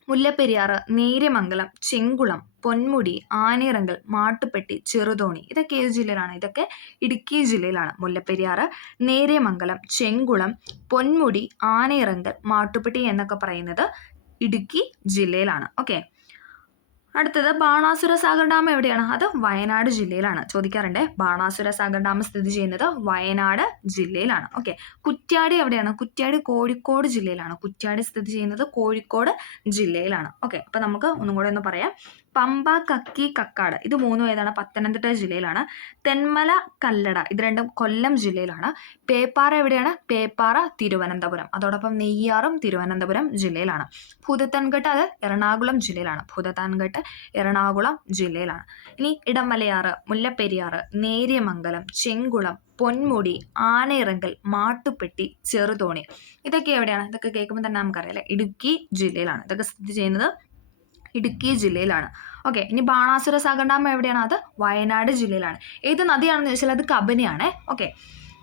മുല്ലപ്പെരിയാറ്, നേര്യമംഗലം, ചെങ്കുളം, പൊന്മുടി, ആനയിറങ്കൽ, മാട്ടുപ്പെട്ടി, ചെറുതോണി ഇതൊക്കെ ഏത് ജില്ലയിലാണ്? ഇതൊക്കെ ഇടുക്കി ജില്ലയിലാണ്. മുല്ലപ്പെരിയാറ്, നേര്യമംഗലം, ചെങ്കുളം, പൊന്മുടി, ആനയിറങ്കൽ, മാട്ടുപ്പെട്ടി എന്നൊക്കെ പറയുന്നത് ഇടുക്കി ജില്ലയിലാണ്. ഓക്കെ. അടുത്തത്, ബാണാസുര സാഗർ ഡാം എവിടെയാണ്? അത് വയനാട് ജില്ലയിലാണ്. ചോദിക്കാറുണ്ട്. ബാണാസുര സാഗർ ഡാം സ്ഥിതി ചെയ്യുന്നത് വയനാട് ജില്ലയിലാണ്. ഓക്കെ. കുറ്റ്യാടി എവിടെയാണ്? കുറ്റ്യാടി കോഴിക്കോട് ജില്ലയിലാണ്. കുറ്റ്യാടി സ്ഥിതി ചെയ്യുന്നത് കോഴിക്കോട് ജില്ലയിലാണ്. ഓക്കെ. അപ്പം നമുക്ക് ഒന്നും കൂടെ ഒന്ന് പറയാം. പമ്പ, കക്കി, കക്കാട് ഇത് മൂന്നും ഏതാണ്? പത്തനംതിട്ട ജില്ലയിലാണ്. തെന്മല, കല്ലട ഇത് രണ്ടും കൊല്ലം ജില്ലയിലാണ്. പേപ്പാറ എവിടെയാണ്? പേപ്പാറ തിരുവനന്തപുരം. അതോടൊപ്പം നെയ്യാറും തിരുവനന്തപുരം ജില്ലയിലാണ്. ഭൂതത്താൻകെട്ട് അത് എറണാകുളം ജില്ലയിലാണ്. ഭൂതത്താൻകെട്ട് എറണാകുളം ജില്ലയിലാണ്. ഇനി ഇടമലയാറ്, മുല്ലപ്പെരിയാറ്, നേര്യമംഗലം, ചെങ്കുളം, പൊന്മുടി, ആനയിറങ്കൽ, മാട്ടുപ്പെട്ടി, ചെറുതോണി ഇതൊക്കെ എവിടെയാണ്? ഇതൊക്കെ കേൾക്കുമ്പോൾ തന്നെ നമുക്കറിയാം അല്ലേ, ഇടുക്കി ജില്ലയിലാണ്. ഇതൊക്കെ സ്ഥിതി ചെയ്യുന്നത് ഇടുക്കി ജില്ലയിലാണ്. ഓക്കെ, ഇനി ബാണാസുര സാഗർ ഡാം എവിടെയാണ്? അത് വയനാട് ജില്ലയിലാണ്. ഏത് നദിയാണെന്ന് ചോദിച്ചാൽ അത് കബനിയാണേ. ഓക്കെ,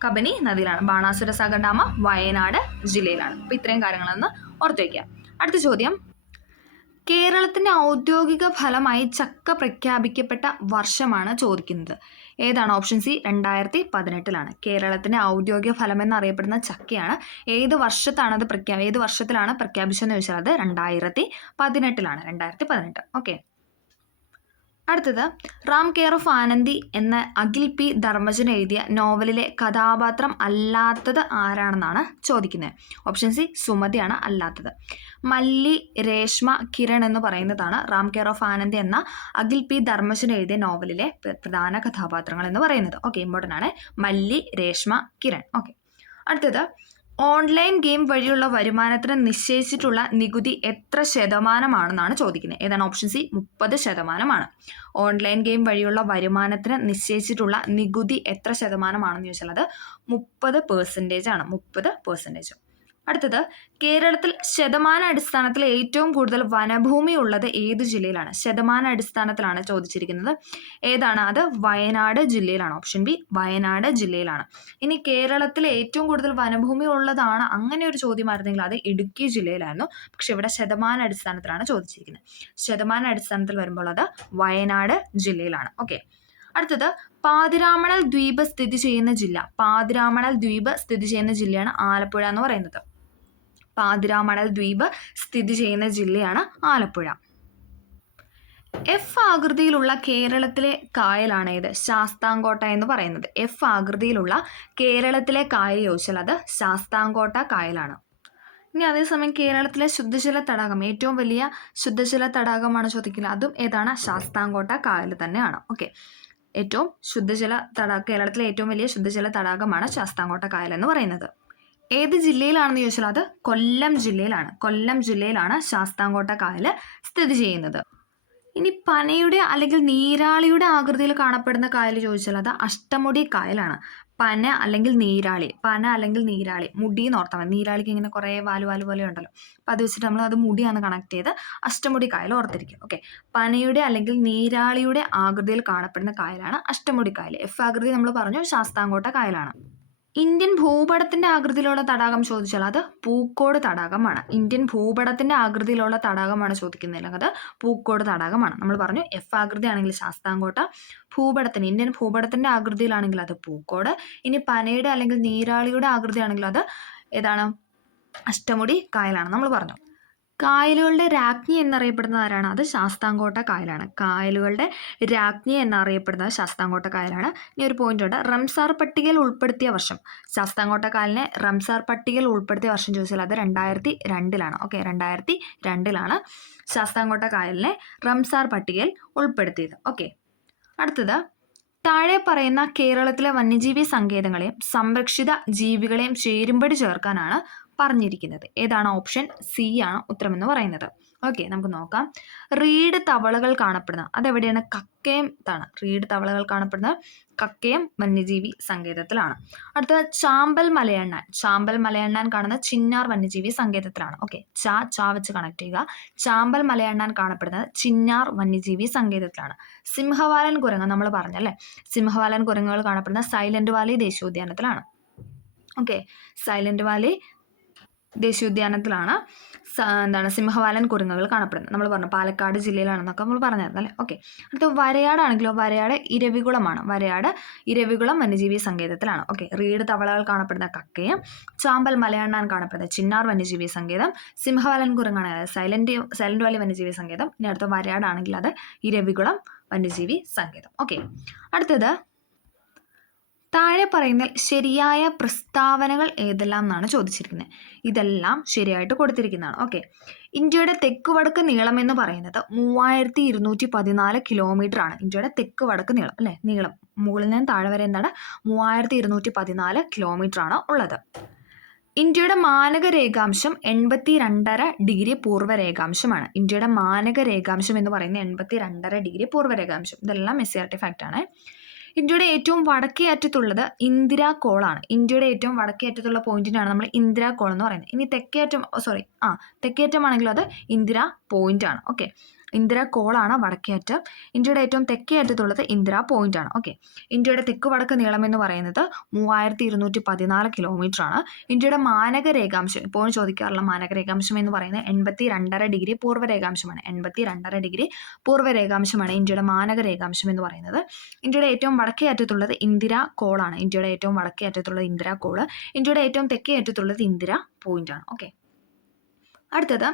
കബനി നദിയിലാണ്. ബാണാസുര സാഗർ ഡാം വയനാട് ജില്ലയിലാണ്. അപ്പോൾ ഇത്രയും കാര്യങ്ങളൊന്ന് ഓർത്ത് വയ്ക്കുക. അടുത്ത ചോദ്യം, കേരളത്തിൻ്റെ ഔദ്യോഗിക ഫലമായി ചക്ക പ്രഖ്യാപിക്കപ്പെട്ട വർഷമാണ് ചോദിക്കുന്നത്. ഏതാണ്? ഓപ്ഷൻ സി 2018 കേരളത്തിൻ്റെ ഔദ്യോഗിക ഫലം എന്നറിയപ്പെടുന്ന ചക്കയാണ്. ഏത് വർഷത്തിലാണ് പ്രഖ്യാപിച്ചതെന്ന് ചോദിച്ചാൽ അത് 2018. 2018. ഓക്കെ, അടുത്തത് റാം കെയർ ഓഫ് ആനന്ദി എന്ന അഖിൽ പി ധർമ്മജൻ എഴുതിയ നോവലിലെ കഥാപാത്രം അല്ലാത്തത് ആരാണെന്നാണ് ചോദിക്കുന്നത്. ഓപ്ഷൻ സി സുമതിയാണ് അല്ലാത്തത്. മല്ലി, രേഷ്മ, കിരൺ എന്ന് പറയുന്നതാണ് റാം കെയർ ഓഫ് ആനന്ദി എന്ന അഖിൽ പി ധർമ്മജൻ എഴുതിയ നോവലിലെ പ്രധാന കഥാപാത്രങ്ങൾ എന്ന് പറയുന്നത്. ഓക്കെ, ഇമ്പോർട്ടൻ്റ് ആണ്. മല്ലി, രേഷ്മ, കിരൺ. ഓക്കെ, അടുത്തത് ഓൺലൈൻ ഗെയിം വഴിയുള്ള വരുമാനത്തിന് നിശ്ചയിച്ചിട്ടുള്ള നികുതി എത്ര ശതമാനമാണെന്നാണ് ചോദിക്കുന്നത്. ഏതാണ്? Option C 30%. ഓൺലൈൻ ഗെയിം വഴിയുള്ള വരുമാനത്തിന് നിശ്ചയിച്ചിട്ടുള്ള നികുതി എത്ര ശതമാനമാണെന്ന് ചോദിച്ചാൽ അത് 30% ആണ്. 30%. അടുത്തത്, കേരളത്തിൽ ശതമാന അടിസ്ഥാനത്തിൽ ഏറ്റവും കൂടുതൽ വനഭൂമി ഉള്ളത് ഏത് ജില്ലയിലാണ്? ശതമാന അടിസ്ഥാനത്തിലാണ് ചോദിച്ചിരിക്കുന്നത്. ഏതാണ്? അത് വയനാട് ജില്ലയിലാണ്. ഓപ്ഷൻ ബി വയനാട് ജില്ലയിലാണ്. ഇനി കേരളത്തിൽ ഏറ്റവും കൂടുതൽ വനഭൂമി ഉള്ളതാണ് അങ്ങനെ ഒരു ചോദ്യമായിരുന്നെങ്കിൽ അത് ഇടുക്കി ജില്ലയിലായിരുന്നു. പക്ഷെ ഇവിടെ ശതമാന അടിസ്ഥാനത്തിലാണ് ചോദിച്ചിരിക്കുന്നത്. ശതമാന അടിസ്ഥാനത്തിൽ വരുമ്പോൾ അത് വയനാട് ജില്ലയിലാണ്. ഓക്കെ, അടുത്തത് പാതിരാമണൽ ദ്വീപ് സ്ഥിതി ചെയ്യുന്ന ജില്ല. പാതിരാമണൽ ദ്വീപ് സ്ഥിതി ചെയ്യുന്ന ജില്ലയാണ് ആലപ്പുഴ എന്ന് പറയുന്നത്. പാതിരാമണൽ ദ്വീപ് സ്ഥിതി ചെയ്യുന്ന ജില്ലയാണ് ആലപ്പുഴ. എഫ് ആകൃതിയിലുള്ള കേരളത്തിലെ കായലാണ് ഏത്? ശാസ്താംകോട്ട എന്ന് പറയുന്നത്. എഫ് ആകൃതിയിലുള്ള കേരളത്തിലെ കായൽ ചോദിച്ചാൽ അത് ശാസ്താംകോട്ട കായലാണ്. ഇനി അതേസമയം കേരളത്തിലെ ശുദ്ധജല തടാകം, ഏറ്റവും വലിയ ശുദ്ധജല തടാകമാണ് ചോദിക്കുന്നത്. അതും ഏതാണ്? ശാസ്താംകോട്ട കായൽ തന്നെയാണ്. ഓക്കെ, കേരളത്തിലെ ഏറ്റവും വലിയ ശുദ്ധജല തടാകമാണ് ശാസ്താംകോട്ട കായൽ എന്ന് പറയുന്നത്. ഏത് ജില്ലയിലാണെന്ന് ചോദിച്ചാൽ അത് കൊല്ലം ജില്ലയിലാണ്. കൊല്ലം ജില്ലയിലാണ് ശാസ്താംകോട്ട കായൽ സ്ഥിതി ചെയ്യുന്നത്. ഇനി പനയുടെ അല്ലെങ്കിൽ നീരാളിയുടെ ആകൃതിയിൽ കാണപ്പെടുന്ന കായൽ ചോദിച്ചാൽ അത് അഷ്ടമുടി കായലാണ്. പന അല്ലെങ്കിൽ നീരാളി മുടി എന്ന് ഓർത്താൽ മതി. നീരാളിക്ക് ഇങ്ങനെ കുറേ വാല് പോലെ ഉണ്ടല്ലോ, അപ്പോൾ അത് വെച്ചിട്ട് നമ്മൾ അത് മുടിയാണ് കണക്ട് ചെയ്ത് അഷ്ടമുടി കായൽ ഓർത്തിരിക്കും. ഓക്കെ, പനയുടെ അല്ലെങ്കിൽ നീരാളിയുടെ ആകൃതിയിൽ കാണപ്പെടുന്ന കായലാണ് അഷ്ടമുടി കായൽ. എഫ് ആകൃതി നമ്മൾ പറഞ്ഞു ശാസ്താംകോട്ട കായലാണ്. ഇന്ത്യൻ ഭൂപടത്തിന്റെ ആകൃതിയിലുള്ള തടാകം ചോദിച്ചാൽ അത് പൂക്കോട് തടാകമാണ്. ഇന്ത്യൻ ഭൂപടത്തിന്റെ ആകൃതിയിലുള്ള തടാകമാണ് ചോദിക്കുന്നില്ല, അത് പൂക്കോട് തടാകമാണ്. നമ്മൾ പറഞ്ഞു എഫ് ആകൃതി ആണെങ്കിൽ ശാസ്താംകോട്ട, ഇന്ത്യൻ ഭൂപടത്തിന്റെ ആകൃതിയിലാണെങ്കിൽ അത് പൂക്കോട്. ഇനി പനയുടെ അല്ലെങ്കിൽ നീരാളിയുടെ ആകൃതി ആണെങ്കിൽ അത് ഏതാണ്? അഷ്ടമുടി കായലാണ് നമ്മൾ പറഞ്ഞു. കായലുകളുടെ രാജ്ഞി എന്നറിയപ്പെടുന്നത് ആരാണ്? അത് ശാസ്താംകോട്ട കായലാണ്. കായലുകളുടെ രാജ്ഞി എന്നറിയപ്പെടുന്നത് ശാസ്താംകോട്ട കായലാണ്. ഇനി ഒരു പോയിന്റ് ഉണ്ട്, റംസാർ പട്ടികയിൽ ഉൾപ്പെടുത്തിയ വർഷം. ശാസ്താംകോട്ട കായലിനെ റംസാർ പട്ടികയിൽ ഉൾപ്പെടുത്തിയ വർഷം ചോദിച്ചാൽ അത് 2002. ഓക്കെ, 2002 ശാസ്താംകോട്ട കായലിനെ റംസാർ പട്ടികയിൽ ഉൾപ്പെടുത്തിയത്. ഓക്കെ, അടുത്തത് താഴെ പറയുന്ന കേരളത്തിലെ വന്യജീവി സങ്കേതങ്ങളെയും സംരക്ഷിത ജീവികളെയും ചേരുംപടി ചേർക്കാനാണ് പറഞ്ഞിരിക്കുന്നത്. ഏതാണ്? ഓപ്ഷൻ സി ആണ് ഉത്തരമെന്ന് പറയുന്നത്. ഓക്കെ, നമുക്ക് നോക്കാം. റീഡ് തവളകൾ കാണപ്പെടുന്നത് അതെവിടെയാണ്? കക്കയത്താണ്. റീഡ് തവളകൾ കാണപ്പെടുന്നത് കക്കയം വന്യജീവി സങ്കേതത്തിലാണ്. അടുത്തത് ചാമ്പൽ മലയണ്ണാൻ കാണുന്നത് ചിന്നാർ വന്യജീവി സങ്കേതത്തിലാണ്. ഓക്കെ, ചാ വെച്ച് കണക്ട് ചെയ്യുക. ചാമ്പൽ മലയണ്ണാൻ കാണപ്പെടുന്നത് ചിന്നാർ വന്യജീവി സങ്കേതത്തിലാണ്. സിംഹവാലൻ കുരങ്ങ് നമ്മൾ പറഞ്ഞല്ലേ, സിംഹവാലൻ കുരങ്ങുകൾ കാണപ്പെടുന്നത് സൈലന്റ് വാലി ദേശീയോദ്യാനത്തിലാണ്. ഓക്കെ, സൈലന്റ് വാലി ദേശീയോദ്യാനത്തിലാണ് സിംഹവാലൻ കുരങ്ങുകൾ കാണപ്പെടുന്നത്. നമ്മൾ പറഞ്ഞു പാലക്കാട് ജില്ലയിലാണെന്നൊക്കെ നമ്മൾ പറഞ്ഞായിരുന്നു അല്ലേ. ഓക്കെ, അടുത്ത വരയാടാണെങ്കിലോ വരയാട് ഇരവികുളമാണ്. വരയാട് ഇരവികുളം വന്യജീവി സങ്കേതത്തിലാണ്. ഓക്കെ, റീഡ് തവളകൾ കാണപ്പെടുന്ന കക്കയം, ചാമ്പൽ മലയണ്ണാൻ കാണപ്പെടുന്ന ചിന്നാർ വന്യജീവി സങ്കേതം, സിംഹവാലൻ കുരങ്ങാണ് സൈലന്റ് വാലി വന്യജീവി സങ്കേതം. ഇനി അടുത്ത വരയാടാണെങ്കിൽ അത് ഇരവികുളം വന്യജീവി സങ്കേതം. ഓക്കെ, അടുത്തത് താഴെ പറയുന്നതിൽ ശരിയായ പ്രസ്താവനകൾ ഏതെല്ലാം എന്നാണ് ചോദിച്ചിരിക്കുന്നത്. ഇതെല്ലാം ശരിയായിട്ട് കൊടുത്തിരിക്കുന്നതാണ്. ഓക്കെ. ഇന്ത്യയുടെ തെക്ക് വടക്ക് നീളം എന്ന് പറയുന്നത് 3214 കിലോമീറ്റർ ആണ്. ഇന്ത്യയുടെ തെക്ക് വടക്ക് നീളം അല്ലേ, നീളം മുകളിൽ നിന്ന് താഴെ വരെ എന്താണ് 3214 കിലോമീറ്റർ ആണ് ഉള്ളത്. ഇന്ത്യയുടെ മാനക രേഖാംശം 82.5 പൂർവ്വ രേഖാംശമാണ്. ഇന്ത്യയുടെ മാനക രേഖാംശം എന്ന് പറയുന്നത് 82.5 പൂർവ്വ രേഖാംശം. ഇതെല്ലാം SCERT ഫാക്റ്റ് ആണ്. ഇന്ത്യയുടെ ഏറ്റവും വടക്കേ അറ്റത്തുള്ളത് ഇന്ദിരാ കോളാണ്. ഇന്ത്യയുടെ ഏറ്റവും വടക്കേ അറ്റത്തുള്ള പോയിന്റിനാണ് നമ്മൾ ഇന്ദിരാ കോൾ എന്ന് പറയുന്നത്. ഇനി തെക്കേ അറ്റമാണെങ്കിലും അത് ഇന്ദിരാ പോയിന്റ് ആണ്. ഓക്കെ. ഇന്ദിരാ കോളാണ് വടക്കേ അറ്റം. ഇന്ത്യയുടെ ഏറ്റവും തെക്കേ അറ്റത്തുള്ളത് ഇന്ദിരാ പോയിന്റ് ആണ്. ഓക്കെ. ഇന്ത്യയുടെ തെക്ക് വടക്ക് നീളം എന്ന് പറയുന്നത് 3214 കിലോമീറ്റർ ആണ്. ഇന്ത്യയുടെ മാനക രേഖാംശം, ഇപ്പോഴും ചോദിക്കാറുള്ള മാനക രേഖാംശം എന്ന് പറയുന്നത് 82.5 പൂർവ്വ രേഖാംശമാണ്. 82.5 പൂർവ്വ രേഖാംശമാണ് ഇന്ത്യയുടെ മാനക രേഖാംശം എന്ന് പറയുന്നത്. ഇന്ത്യയുടെ ഏറ്റവും വടക്കേ അറ്റത്തുള്ളത് ഇന്ദിരാ കോളാണ്. ഇന്ത്യയുടെ ഏറ്റവും വടക്കേ അറ്റത്തുള്ളത് ഇന്ദിരാ കോള്. ഇന്ത്യയുടെ ഏറ്റവും തെക്കേ അറ്റത്തുള്ളത് ഇന്ദിരാ പോയിന്റ് ആണ്. ഓക്കെ. അടുത്തത്,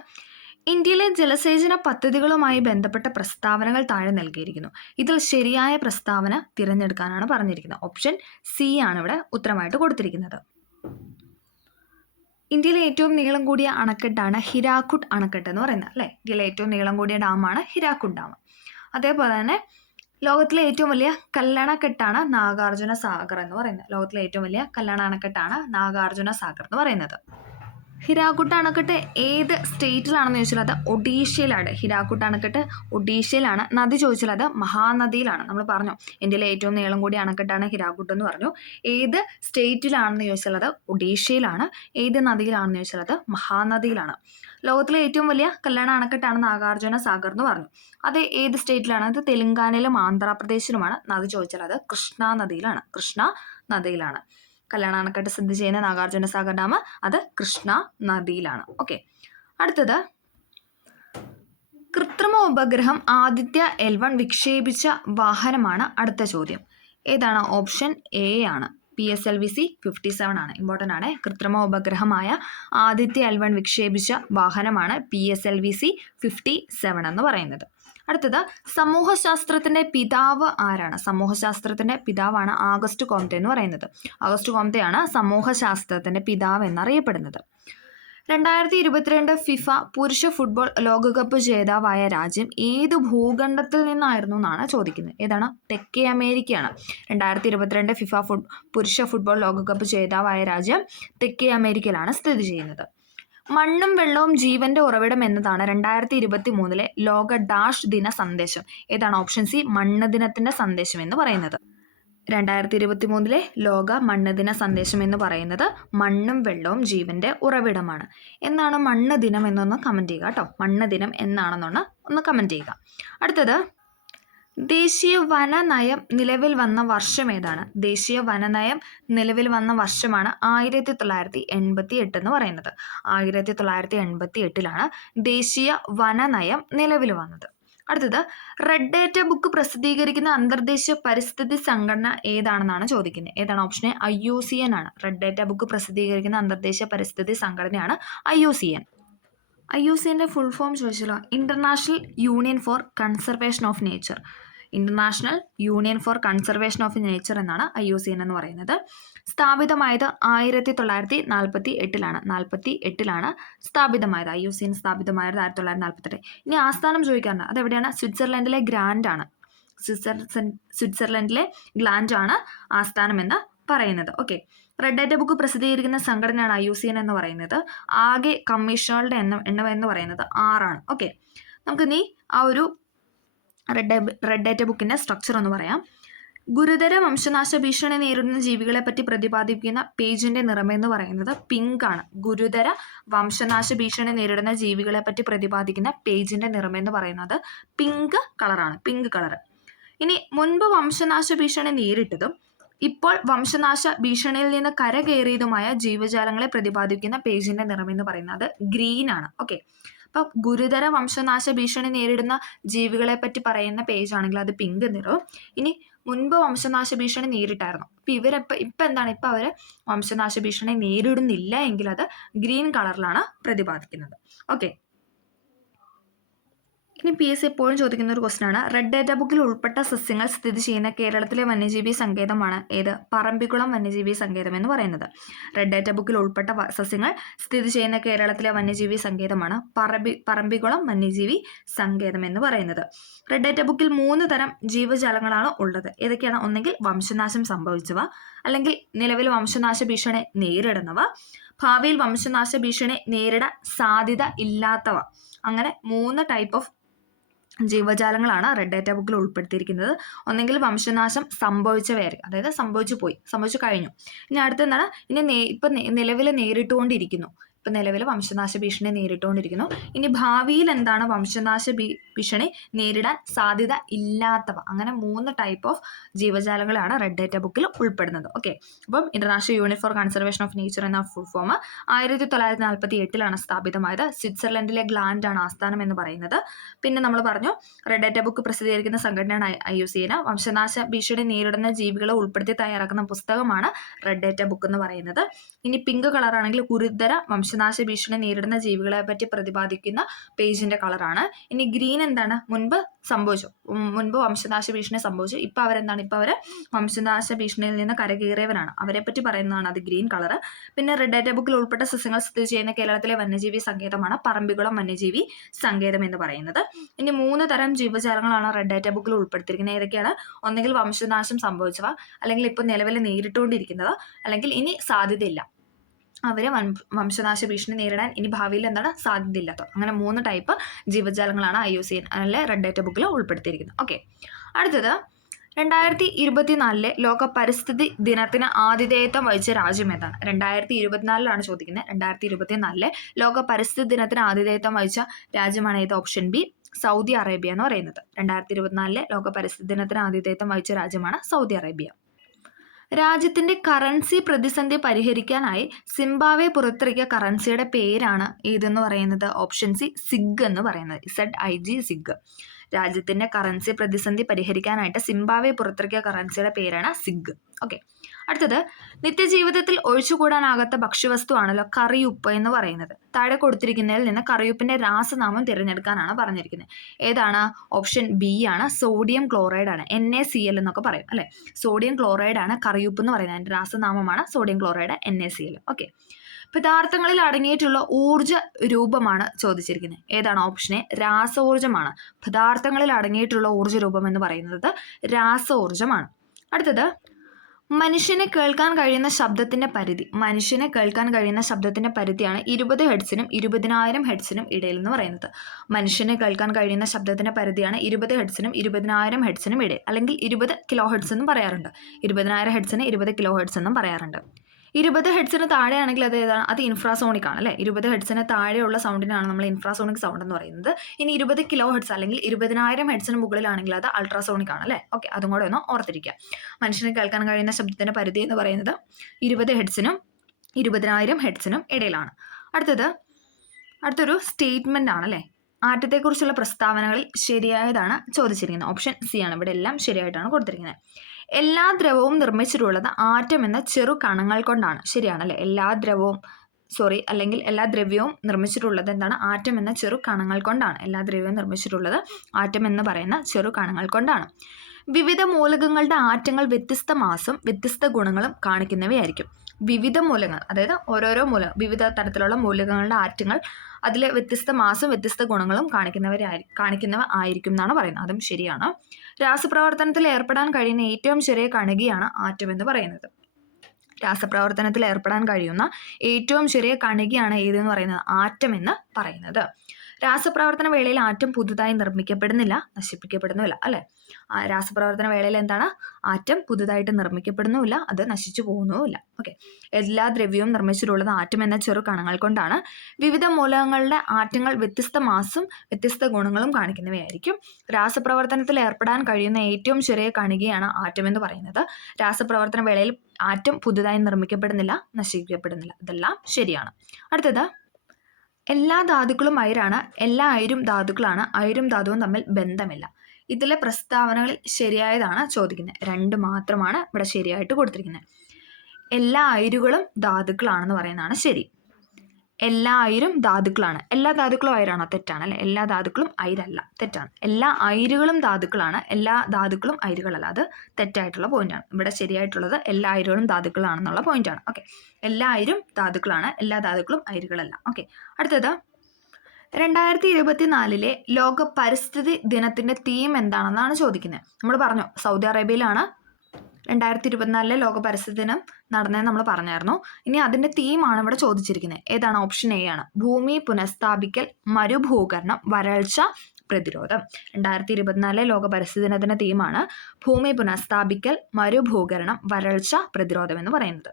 ഇന്ത്യയിലെ ജലസേചന പദ്ധതികളുമായി ബന്ധപ്പെട്ട പ്രസ്താവനകൾ താഴെ നൽകിയിരിക്കുന്നു. ഇതിൽ ശരിയായ പ്രസ്താവന തിരഞ്ഞെടുക്കാനാണ് പറഞ്ഞിരിക്കുന്നത്. ഓപ്ഷൻ സി ആണ് ഇവിടെ ഉത്തരമായിട്ട് കൊടുത്തിരിക്കുന്നത്. ഇന്ത്യയിലെ ഏറ്റവും നീളം കൂടിയ അണക്കെട്ടാണ് ഹിരാക്കുഡ് അണക്കെട്ട് എന്ന് പറയുന്നത് അല്ലേ. ഇന്ത്യയിലെ ഏറ്റവും നീളം കൂടിയ ഡാമാണ് ഹിരാക്കുഡ് ഡാം. അതേപോലെ തന്നെ ലോകത്തിലെ ഏറ്റവും വലിയ കല്ലണക്കെട്ടാണ് നാഗാർജുന സാഗർ എന്ന് പറയുന്നത്. ലോകത്തിലെ ഏറ്റവും വലിയ കല്ലണക്കെട്ടാണ് നാഗാർജുന സാഗർ എന്ന് പറയുന്നത്. ഹിരാക്കുഡ് അണക്കെട്ട് ഏത് സ്റ്റേറ്റിലാണെന്ന് ചോദിച്ചാൽ അത് ഒഡീഷയിലാണ്. ഹിരാക്കുഡ് അണക്കെട്ട് ഒഡീഷയിലാണ്. നദി ചോദിച്ചാൽ അത് മഹാനദിയിലാണ്. നമ്മൾ പറഞ്ഞു ഇന്ത്യയിലെ ഏറ്റവും നീളം കൂടിയ അണക്കെട്ടാണ് ഹിരാക്കുഡ് എന്ന് പറഞ്ഞു. ഏത് സ്റ്റേറ്റിലാണെന്ന് ചോദിച്ചാൽ അത് ഒഡീഷയിലാണ്. ഏത് നദിയിലാണെന്ന് ചോദിച്ചാൽ അത് മഹാനദിയിലാണ്. ലോകത്തിലെ ഏറ്റവും വലിയ കല്യാണ അണക്കെട്ടാണ് നാഗാർജുന സാഗർ എന്ന് പറഞ്ഞു. അത് ഏത് സ്റ്റേറ്റിലാണ്? അത് തെലുങ്കാനയിലും ആന്ധ്രാപ്രദേശിലുമാണ്. നദി ചോദിച്ചാൽ അത് കൃഷ്ണ നദിയിലാണ്. കല്യാണ അണക്കെട്ട് സ്ഥിതി ചെയ്യുന്ന നാഗാർജുന സാഗർ ഡാം അത് കൃഷ്ണ നദിയിലാണ്. ഓക്കെ. അടുത്തത്, കൃത്രിമ ഉപഗ്രഹം ആദിത്യ L1 വിക്ഷേപിച്ച വാഹനമാണ് അടുത്ത ചോദ്യം. ഏതാണ്? ഓപ്ഷൻ എ ആണ്. PSLV-C 57 ആണ്. ഇമ്പോർട്ടൻ്റ് ആണ്. കൃത്രിമ ഉപഗ്രഹമായ ആദിത്യ L1 വിക്ഷേപിച്ച വാഹനമാണ് PSLV-C 57 എന്ന് പറയുന്നത്. അടുത്തത്, സമൂഹശാസ്ത്രത്തിൻ്റെ പിതാവ് ആരാണ്? സമൂഹശാസ്ത്രത്തിൻ്റെ പിതാവാണ് ആഗസ്റ്റ് കോംതെ എന്ന് പറയുന്നത്. ആഗസ്റ്റ് കോംതെയാണ് സമൂഹശാസ്ത്രത്തിൻ്റെ പിതാവ് എന്നറിയപ്പെടുന്നത്. 2022 ഫിഫ പുരുഷ ഫുട്ബോൾ ലോകകപ്പ് ജേതാവായ രാജ്യം ഏത് ഭൂഖണ്ഡത്തിൽ നിന്നായിരുന്നു എന്നാണ് ചോദിക്കുന്നത്. ഏതാണ്? തെക്കേ അമേരിക്കയാണ്. 2022 ഫിഫ പുരുഷ ഫുട്ബോൾ ലോകകപ്പ് ജേതാവായ രാജ്യം തെക്കേ അമേരിക്കയിലാണ് സ്ഥിതി ചെയ്യുന്നത്. മണ്ണും വെള്ളവും ജീവന്റെ ഉറവിടം എന്നതാണ് 2023 ലോക ഡാഷ് ദിന സന്ദേശം. ഏതാണ്? ഓപ്ഷൻ സി, മണ്ണ് ദിനത്തിന്റെ സന്ദേശം എന്ന് പറയുന്നത്. 2023 ലോക മണ്ണ് ദിന സന്ദേശം എന്ന് പറയുന്നത് മണ്ണും വെള്ളവും ജീവന്റെ ഉറവിടമാണ്. എന്നാണ് മണ്ണ് ദിനം എന്നൊന്ന് കമന്റ് ചെയ്യുക കേട്ടോ. മണ്ണ് ദിനം എന്നാണെന്നൊന്ന് കമന്റ് ചെയ്യുക. അടുത്തത്, ദേശീയ വനനയം നിലവിൽ വന്ന വർഷം ഏതാണ്? ദേശീയ വനനയം നിലവിൽ വന്ന വർഷമാണ് 1988 എന്ന് പറയുന്നത്. 1988 ദേശീയ വനനയം നിലവിൽ വന്നത്. അടുത്തത്, റെഡ് ഡേറ്റ ബുക്ക് പ്രസിദ്ധീകരിക്കുന്ന അന്തർദേശീയ പരിസ്ഥിതി സംഘടന ഏതാണെന്നാണ് ചോദിക്കുന്നത്. ഏതാണ്? ഓപ്ഷൻ എ, IUCN ആണ്. റെഡ് ഡേറ്റ ബുക്ക് പ്രസിദ്ധീകരിക്കുന്ന അന്തർദേശീയ പരിസ്ഥിതി സംഘടനയാണ് IUCN. IUCNന്റെ ഫുൾ ഫോം ചോദിച്ചല്ലോ. International Union for conservation of Nature. International Union for conservation of Nature എന്നാണ് IUCN എന്ന് പറയുന്നത്. സ്ഥാപിതമായത് 1948 സ്ഥാപിതമായത്. IUCN സ്ഥാപിതമായത് 1948. ഇനി ആസ്ഥാനം ചോദിക്കാറുണ്ട്. അതെവിടെയാണ്? സ്വിറ്റ്സർലൻഡിലെ ഗ്ലാൻഡ് ആണ്. സ്വിറ്റ്സർലൻഡിലെ ഗ്ലാൻഡ് ആണ് ആസ്ഥാനം എന്ന് പറയുന്നത്. ഓക്കെ. റെഡ് ഡേറ്റ ബുക്ക് പ്രസിദ്ധീകരിക്കുന്ന സംഘടനയാണ് IUCN എന്ന് പറയുന്നത്. ആകെ കമ്മീഷനുകളുടെ എണ്ണം എന്ന് പറയുന്നത് 6 ആണ്. ഓക്കെ. നമുക്ക് ഇനി ആ ഒരു റെഡ് ഡേറ്റ ബുക്കിന്റെ സ്ട്രക്ചർ ഒന്ന് പറയാം. ഗുരുതര വംശനാശ ഭീഷണി നേരിടുന്ന ജീവികളെ പറ്റി പ്രതിപാദിക്കുന്ന പേജിന്റെ നിറം എന്ന് പറയുന്നത് പിങ്ക് ആണ്. ഗുരുതര വംശനാശ ഭീഷണി നേരിടുന്ന ജീവികളെ പറ്റി പ്രതിപാദിക്കുന്ന പേജിന്റെ നിറം എന്ന് പറയുന്നത് പിങ്ക് കളറാണ്. Pink colour. ഇനി മുൻപ് വംശനാശ ഭീഷണി നേരിട്ടതും ഇപ്പോൾ വംശനാശ ഭീഷണിയിൽ നിന്ന് കരകയറിയതുമായ ജീവജാലങ്ങളെ പ്രതിപാദിക്കുന്ന പേജിന്റെ നിറം എന്ന് പറയുന്നത് ഗ്രീൻ ആണ്. ഓക്കെ. അപ്പം ഗുരുതര വംശനാശ ഭീഷണി നേരിടുന്ന ജീവികളെ പറ്റി പറയുന്ന പേജ് ആണെങ്കിൽ അത് പിങ്ക് നിറവും. ഇനി മുൻപ് വംശനാശ ഭീഷണി നേരിട്ടായിരുന്നു. ഇപ്പം എന്താണ്? ഇപ്പം അവർ വംശനാശ ഭീഷണി നേരിടുന്നില്ല എങ്കിൽ അത് ഗ്രീൻ കളറിലാണ് പ്രതിപാദിക്കുന്നത്. ഓക്കെ. ഇനി PSC എപ്പോഴും ചോദിക്കുന്ന ഒരു ക്വസ്റ്റൻ ആണ്. റെഡ് ഡേറ്റ ബുക്കിൽ ഉൾപ്പെട്ട സസ്യങ്ങൾ സ്ഥിതി ചെയ്യുന്ന കേരളത്തിലെ വന്യജീവി സങ്കേതമാണ് ഏത്? പറമ്പിക്കുളം വന്യജീവി സങ്കേതം എന്ന് പറയുന്നത്. റെഡ് ഡേറ്റ ബുക്കിൽ ഉൾപ്പെട്ട സസ്യങ്ങൾ സ്ഥിതി ചെയ്യുന്ന കേരളത്തിലെ വന്യജീവി സങ്കേതമാണ് പറമ്പിക്കുളം വന്യജീവി സങ്കേതം എന്ന് പറയുന്നത്. റെഡ് ഡേറ്റ ബുക്കിൽ 3 തരം ജീവജാലങ്ങളാണ് ഉള്ളത്. ഏതൊക്കെയാണ്? ഒന്നെങ്കിൽ വംശനാശം സംഭവിച്ചവ, അല്ലെങ്കിൽ നിലവിൽ വംശനാശ ഭീഷണി നേരിടുന്നവ, ഭാവിയിൽ വംശനാശ ഭീഷണി നേരിടാൻ സാധ്യത ഇല്ലാത്തവ. അങ്ങനെ 3 ടൈപ്പ് ഓഫ് ജീവജാലങ്ങളാണ് റെഡ് ഡേറ്റ ബുക്കിൽ ഉൾപ്പെടുത്തിയിരിക്കുന്നത്. ഒന്നെങ്കിൽ വംശനാശം സംഭവിച്ചവയായിരിക്കും, അതായത് സംഭവിച്ചു കഴിഞ്ഞു. ഇനി അടുത്തെന്താണ്? ഇപ്പം നിലവിൽ നേരിട്ടുകൊണ്ടിരിക്കുന്നു. ഇപ്പം നിലവിൽ വംശനാശ ഭീഷണി നേരിട്ടുകൊണ്ടിരിക്കുന്നു. ഇനി ഭാവിയിൽ എന്താണ്? വംശനാശ ഭീഷണി നേരിടാൻ സാധ്യത ഇല്ലാത്തവ. അങ്ങനെ 3 ടൈപ്പ് ഓഫ് ജീവജാലങ്ങളാണ് റെഡ് ഡേറ്റ ബുക്കിൽ ഉൾപ്പെടുന്നത്. ഓക്കെ, അപ്പം international unit for conservation of nature എന്ന ഫുൾ ഫോം 1948 സ്ഥാപിതമായത്. സ്വിറ്റ്സർലൻഡിലെ ഗ്ലാൻഡ് ആണ് ആസ്ഥാനം എന്ന് പറയുന്നത്. പിന്നെ നമ്മൾ പറഞ്ഞു റെഡ് ഡേറ്റ ബുക്ക് പ്രസിദ്ധീകരിക്കുന്ന സംഘടനയാണ് IUCN. വംശനാശ ഭീഷണി നേരിടുന്ന ജീവികളെ ഉൾപ്പെടുത്തി തയ്യാറാക്കുന്ന പുസ്തകമാണ് റെഡ് ഡേറ്റ ബുക്ക് എന്ന് പറയുന്നത്. ഇനി പിങ്ക് കളറാണെങ്കിൽ ഗുരുതര വംശനാശ ഭീഷണി നേരിടുന്ന ജീവികളെ പറ്റി പ്രതിപാദിക്കുന്ന പേജിന്റെ കളറാണ്. ഇനി ഗ്രീൻ എന്താണ്? മുൻപ് വംശനാശ ഭീഷണി സംഭവിച്ചു, ഇപ്പൊ അവരെന്താണ്? ഇപ്പൊ അവര് വംശനാശ ഭീഷണിയിൽ നിന്ന് കരകയറിയവരാണ്, അവരെ പറ്റി പറയുന്നതാണ് അത് ഗ്രീൻ കളർ. പിന്നെ റെഡ് ഡേറ്റ ബുക്കിൽ ഉൾപ്പെട്ട സസ്യങ്ങൾ സ്ഥിതി ചെയ്യുന്ന കേരളത്തിലെ വന്യജീവി സങ്കേതമാണ് പറമ്പിക്കുളം വന്യജീവി സങ്കേതം എന്ന് പറയുന്നത്. ഇനി 3 തരം ജീവജാലങ്ങളാണ് റെഡ് ഡേറ്റ ബുക്കിൽ ഉൾപ്പെടുത്തിയിരിക്കുന്നത്. ഏതൊക്കെയാണ്? ഒന്നെങ്കിൽ വംശനാശം സംഭവിച്ചവ, അല്ലെങ്കിൽ ഇപ്പോൾ നിലവിൽ നേരിട്ടുകൊണ്ടിരിക്കുന്നവ, അല്ലെങ്കിൽ ഇനി സാധ്യതയില്ല, അവരെ വംശനാശ ഭീഷണി നേരിടാൻ ഇനി ഭാവിയിൽ എന്താണ്? സാധ്യതയില്ലാത്ത. അങ്ങനെ 3 ടൈപ്പ് ജീവജാലങ്ങളാണ് IUCN റെഡ് ഡേറ്റ ബുക്കിൽ ഉൾപ്പെടുത്തിയിരിക്കുന്നത്. ഓക്കെ, അടുത്തത് 2024 ലോക പരിസ്ഥിതി ദിനത്തിന് ആതിഥേയത്വം വഹിച്ച രാജ്യം ഏതാണ്? 2024 ചോദിക്കുന്നത്. 2024 ലോക പരിസ്ഥിതി ദിനത്തിന് ആതിഥേയത്വം വഹിച്ച രാജ്യമാണ് ഏത്? ഓപ്ഷൻ ബി, സൗദി അറേബ്യ എന്ന് പറയുന്നത്. 2024 ലോക പരിസ്ഥിതി ദിനത്തിന് ആതിഥേയത്വം വഹിച്ച രാജ്യമാണ് സൗദി അറേബ്യ. രാജ്യത്തിന്റെ കറൻസി പ്രതിസന്ധി പരിഹരിക്കാനായി സിംബാബ്വെ പുറത്തിറക്കിയ കറൻസിയുടെ പേരാണ് ഏതെന്ന് പറയുന്നത്? ഓപ്ഷൻ സി, സിഗ് എന്ന് പറയുന്നത്. ZIG, സിഗ്. രാജ്യത്തിന്റെ കറൻസി പ്രതിസന്ധി പരിഹരിക്കാനായിട്ട് സിംബാബ്വെ പുറത്തിറക്കിയ കറൻസിയുടെ പേരാണ് സിഗ്. ഓക്കെ, അടുത്തത് നിത്യജീവിതത്തിൽ ഒഴിച്ചുകൂടാനാകാത്ത ഭക്ഷ്യവസ്തുവാണല്ലോ കറിയുപ്പ് എന്ന് പറയുന്നത്. താഴെ കൊടുത്തിരിക്കുന്നതിൽ നിന്ന് കറിയുപ്പിന്റെ രാസനാമം തിരഞ്ഞെടുക്കാനാണ് പറഞ്ഞിരിക്കുന്നത്. ഏതാണ്? ഓപ്ഷൻ ബി ആണ്, സോഡിയം ക്ലോറൈഡ് ആണ്. NaCl എന്നൊക്കെ പറയും അല്ലെ. സോഡിയം ക്ലോറൈഡ് ആണ് കറിയുപ്പ് എന്ന് പറയുന്നത്. അതിന്റെ രാസനാമമാണ് സോഡിയം ക്ലോറൈഡ്, NaCl. ഓക്കെ, പദാർത്ഥങ്ങളിൽ അടങ്ങിയിട്ടുള്ള ഊർജ രൂപമാണ് ചോദിച്ചിരിക്കുന്നത്. ഏതാണ്? Option A, രാസോർജമാണ്. പദാർത്ഥങ്ങളിൽ അടങ്ങിയിട്ടുള്ള ഊർജ രൂപം എന്ന് പറയുന്നത് രാസോർജമാണ്. അടുത്തത് മനുഷ്യനെ കേൾക്കാൻ കഴിയുന്ന ശബ്ദത്തിന്റെ പരിധി. മനുഷ്യനെ കേൾക്കാൻ കഴിയുന്ന ശബ്ദത്തിന്റെ പരിധിയാണ് 20 ഹെർട്സിനും 20,000 ഹെർട്സിനും ഇടയിൽ എന്ന് പറയുന്നത്. മനുഷ്യനെ കേൾക്കാൻ കഴിയുന്ന ശബ്ദത്തിന്റെ പരിധിയാണ് 20 ഹെർട്സിനും 20,000 ഹെർട്സിനും ഇടയിൽ, അല്ലെങ്കിൽ 20 കിലോ ഹെർട്സ് എന്നും പറയാറുണ്ട്. 20,000 ഹെർട്സിന് 20 കിലോ ഹെർട്സ് എന്നും പറയാറുണ്ട്. 20 ഹെർട്സിന് താഴെയാണെങ്കിൽ അത് ഏതാണ്? അത് ഇൻഫ്രാസോണിക് ആണ് അല്ലേ. 20 ഹെർട്സിന് താഴെയുള്ള സൗണ്ടിനാണ് നമ്മൾ ഇൻഫ്രാസോണിക് സൗണ്ട് എന്ന് പറയുന്നത്. ഇനി 20 കിലോ ഹെർട്സ് അല്ലെങ്കിൽ 20,000 ഹെർട്സിന് മുകളിലാണെങ്കിൽ അത് അൾട്രാസോണിക് ആണ് അല്ലേ. ഓക്കെ, അതും കൂടെ ഒന്ന് ഓർത്തിരിക്കുക. മനുഷ്യന് കേൾക്കാൻ കഴിയുന്ന ശബ്ദത്തിന്റെ പരിധി എന്ന് പറയുന്നത് 20 ഹെർട്സിനും 20,000 ഹെർട്സിനും ഇടയിലാണ്. അടുത്തൊരു സ്റ്റേറ്റ്മെന്റ് ആണ് അല്ലേ. ആറ്റത്തെക്കുറിച്ചുള്ള പ്രസ്താവനകളിൽ ശരിയായതാണ് ചോദിച്ചിരിക്കുന്നത്. ഓപ്ഷൻ സി ആണ്. ഇവിടെ എല്ലാം ശരിയായിട്ടാണ് കൊടുത്തിരിക്കുന്നത്. എല്ലാ ദ്രവവും നിർമ്മിച്ചിട്ടുള്ളത് ആറ്റം എന്ന ചെറു കണങ്ങൾ കൊണ്ടാണ്. ശരിയാണല്ലേ. എല്ലാ ദ്രവ്യവും നിർമ്മിച്ചിട്ടുള്ളത് എന്താണ്? ആറ്റം എന്ന ചെറു കണങ്ങൾ കൊണ്ടാണ്. എല്ലാ ദ്രവ്യവും നിർമ്മിച്ചിട്ടുള്ളത് ആറ്റം എന്ന് പറയുന്ന ചെറു കണങ്ങൾ കൊണ്ടാണ്. വിവിധ മൂലകങ്ങളുടെ ആറ്റങ്ങൾ വ്യത്യസ്ത മാസും വ്യത്യസ്ത ഗുണങ്ങളും കാണിക്കുന്നവയായിരിക്കും. വിവിധ മൂലകങ്ങൾ, അതായത് ഓരോരോ വിവിധ തരത്തിലുള്ള മൂലകങ്ങളുടെ ആറ്റങ്ങൾ അതിൽ വ്യത്യസ്ത മാസും വ്യത്യസ്ത ഗുണങ്ങളും കാണിക്കുന്നവ ആയിരിക്കും എന്നാണ് പറയുന്നത്. അതും ശരിയാണ്. രാസപ്രവർത്തനത്തിൽ ഏർപ്പെടാൻ കഴിയുന്ന ഏറ്റവും ചെറിയ കണികയാണ് ആറ്റം എന്ന് പറയുന്നത്. രാസപ്രവർത്തനത്തിൽ ഏർപ്പെടാൻ കഴിയുന്ന ഏറ്റവും ചെറിയ കണികയാണ് ഏതെന്ന് പറയുന്നത്? ആറ്റം എന്ന് പറയുന്നത്. രാസപ്രവർത്തന വേളയിൽ ആറ്റം പുതുതായി നിർമ്മിക്കപ്പെടുന്നില്ല, നശിപ്പിക്കപ്പെടുന്നുമില്ല അല്ലെ. രാസപ്രവർത്തന വേളയിൽ എന്താണ്? ആറ്റം പുതുതായിട്ട് നിർമ്മിക്കപ്പെടുന്നുമില്ല, അത് നശിച്ചു പോകുന്നുമില്ല. ഓക്കെ, എല്ലാ ദ്രവ്യവും നിർമ്മിച്ചിട്ടുള്ളത് ആറ്റം എന്ന ചെറു കണങ്ങൾ കൊണ്ടാണ്. വിവിധ മൂലകങ്ങളുടെ ആറ്റങ്ങൾ വ്യത്യസ്ത മാസും വ്യത്യസ്ത ഗുണങ്ങളും കാണിക്കുന്നവയായിരിക്കും. രാസപ്രവർത്തനത്തിൽ ഏർപ്പെടാൻ കഴിയുന്ന ഏറ്റവും ചെറിയ കണികയാണ് ആറ്റം എന്ന് പറയുന്നത്. രാസപ്രവർത്തന വേളയിൽ ആറ്റം പുതുതായി നിർമ്മിക്കപ്പെടുന്നില്ല, നശിപ്പിക്കപ്പെടുന്നില്ല. ഇതെല്ലാം ശരിയാണ്. അടുത്തത് എല്ലാ ധാതുക്കളും അയിരാണ്, എല്ലാ അയിരും ധാതുക്കളാണ്, അയിരും ധാതുവും തമ്മിൽ ബന്ധമില്ല. ഇതിലെ പ്രസ്താവനകളിൽ ശരിയായതാണ് ചോദിക്കുന്നത്. 2 മാത്രമാണ് ഇവിടെ ശരിയായിട്ട് കൊടുത്തിരിക്കുന്നത്. എല്ലാ അയിരുകളും ധാതുക്കളാണെന്ന് പറയുന്നതാണ് ശരി. എല്ലാ അയിരും ധാതുക്കളാണ്. എല്ലാ ധാതുക്കളും അയിരാണോ? തെറ്റാണ് അല്ലേ. എല്ലാ ധാതുക്കളും അയിരല്ല, തെറ്റാണ്. എല്ലാ അയിരുകളും ധാതുക്കളാണ്, എല്ലാ ധാതുക്കളും അയിരുകളല്ല. അത് തെറ്റായിട്ടുള്ള പോയിന്റാണ്. ഇവിടെ ശരിയായിട്ടുള്ളത് എല്ലാ അയിരുകളും ധാതുക്കളാണെന്നുള്ള പോയിന്റാണ്. ഓക്കെ, എല്ലാ അയിരും ധാതുക്കളാണ്, എല്ലാ ധാതുക്കളും അയിരുകളല്ല. ഓക്കെ, അടുത്തത് 2024 ലോക പരിസ്ഥിതി ദിനത്തിന്റെ തീം എന്താണെന്നാണ് ചോദിക്കുന്നത്. നമ്മൾ പറഞ്ഞു സൗദി അറേബ്യയിലാണ് 2024 ലോക പരിസ്ഥിതി ദിനം നടന്നതെന്ന് നമ്മൾ പറഞ്ഞായിരുന്നു. ഇനി അതിന്റെ തീമാണ് ഇവിടെ ചോദിച്ചിരിക്കുന്നത്. ഏതാണ്? ഓപ്ഷൻ എ ആണ്. ഭൂമി പുനഃസ്ഥാപിക്കൽ, മരുഭൂകരണം, വരൾച്ച പ്രതിരോധം. 2024 ലോക പരിസ്ഥിതി ദിനത്തിന്റെ തീമാണ് ഭൂമി പുനഃസ്ഥാപിക്കൽ, മരുഭൂകരണം, വരൾച്ച പ്രതിരോധം എന്ന് പറയുന്നത്.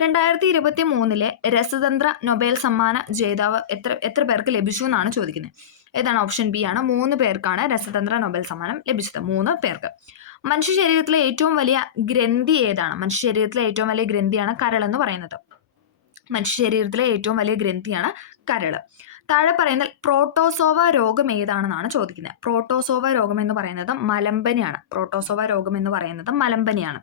2023 രസതന്ത്ര നൊബേൽ സമ്മാന ജേതാവ് എത്ര പേർക്ക് ലഭിച്ചു എന്നാണ് ചോദിക്കുന്നത്. ഏതാണ്? ഓപ്ഷൻ ബി ആണ്. 3 പേർക്കാണ് രസതന്ത്ര നൊബേൽ സമ്മാനം ലഭിച്ചത്. 3 പേർക്ക്. മനുഷ്യ ശരീരത്തിലെ ഏറ്റവും വലിയ ഗ്രന്ഥി ഏതാണ്? മനുഷ്യ ശരീരത്തിലെ ഏറ്റവും വലിയ ഗ്രന്ഥിയാണ് കരൾ എന്ന് പറയുന്നത്. മനുഷ്യ ശരീരത്തിലെ ഏറ്റവും വലിയ ഗ്രന്ഥിയാണ് കരൾ. താഴെ പറയുന്ന പ്രോട്ടോസോവ രോഗം ഏതാണെന്നാണ് ചോദിക്കുന്നത്. പ്രോട്ടോസോവ രോഗം എന്ന് പറയുന്നത് മലമ്പനിയാണ്. പ്രോട്ടോസോവ രോഗം എന്ന് പറയുന്നത് മലമ്പനിയാണ്.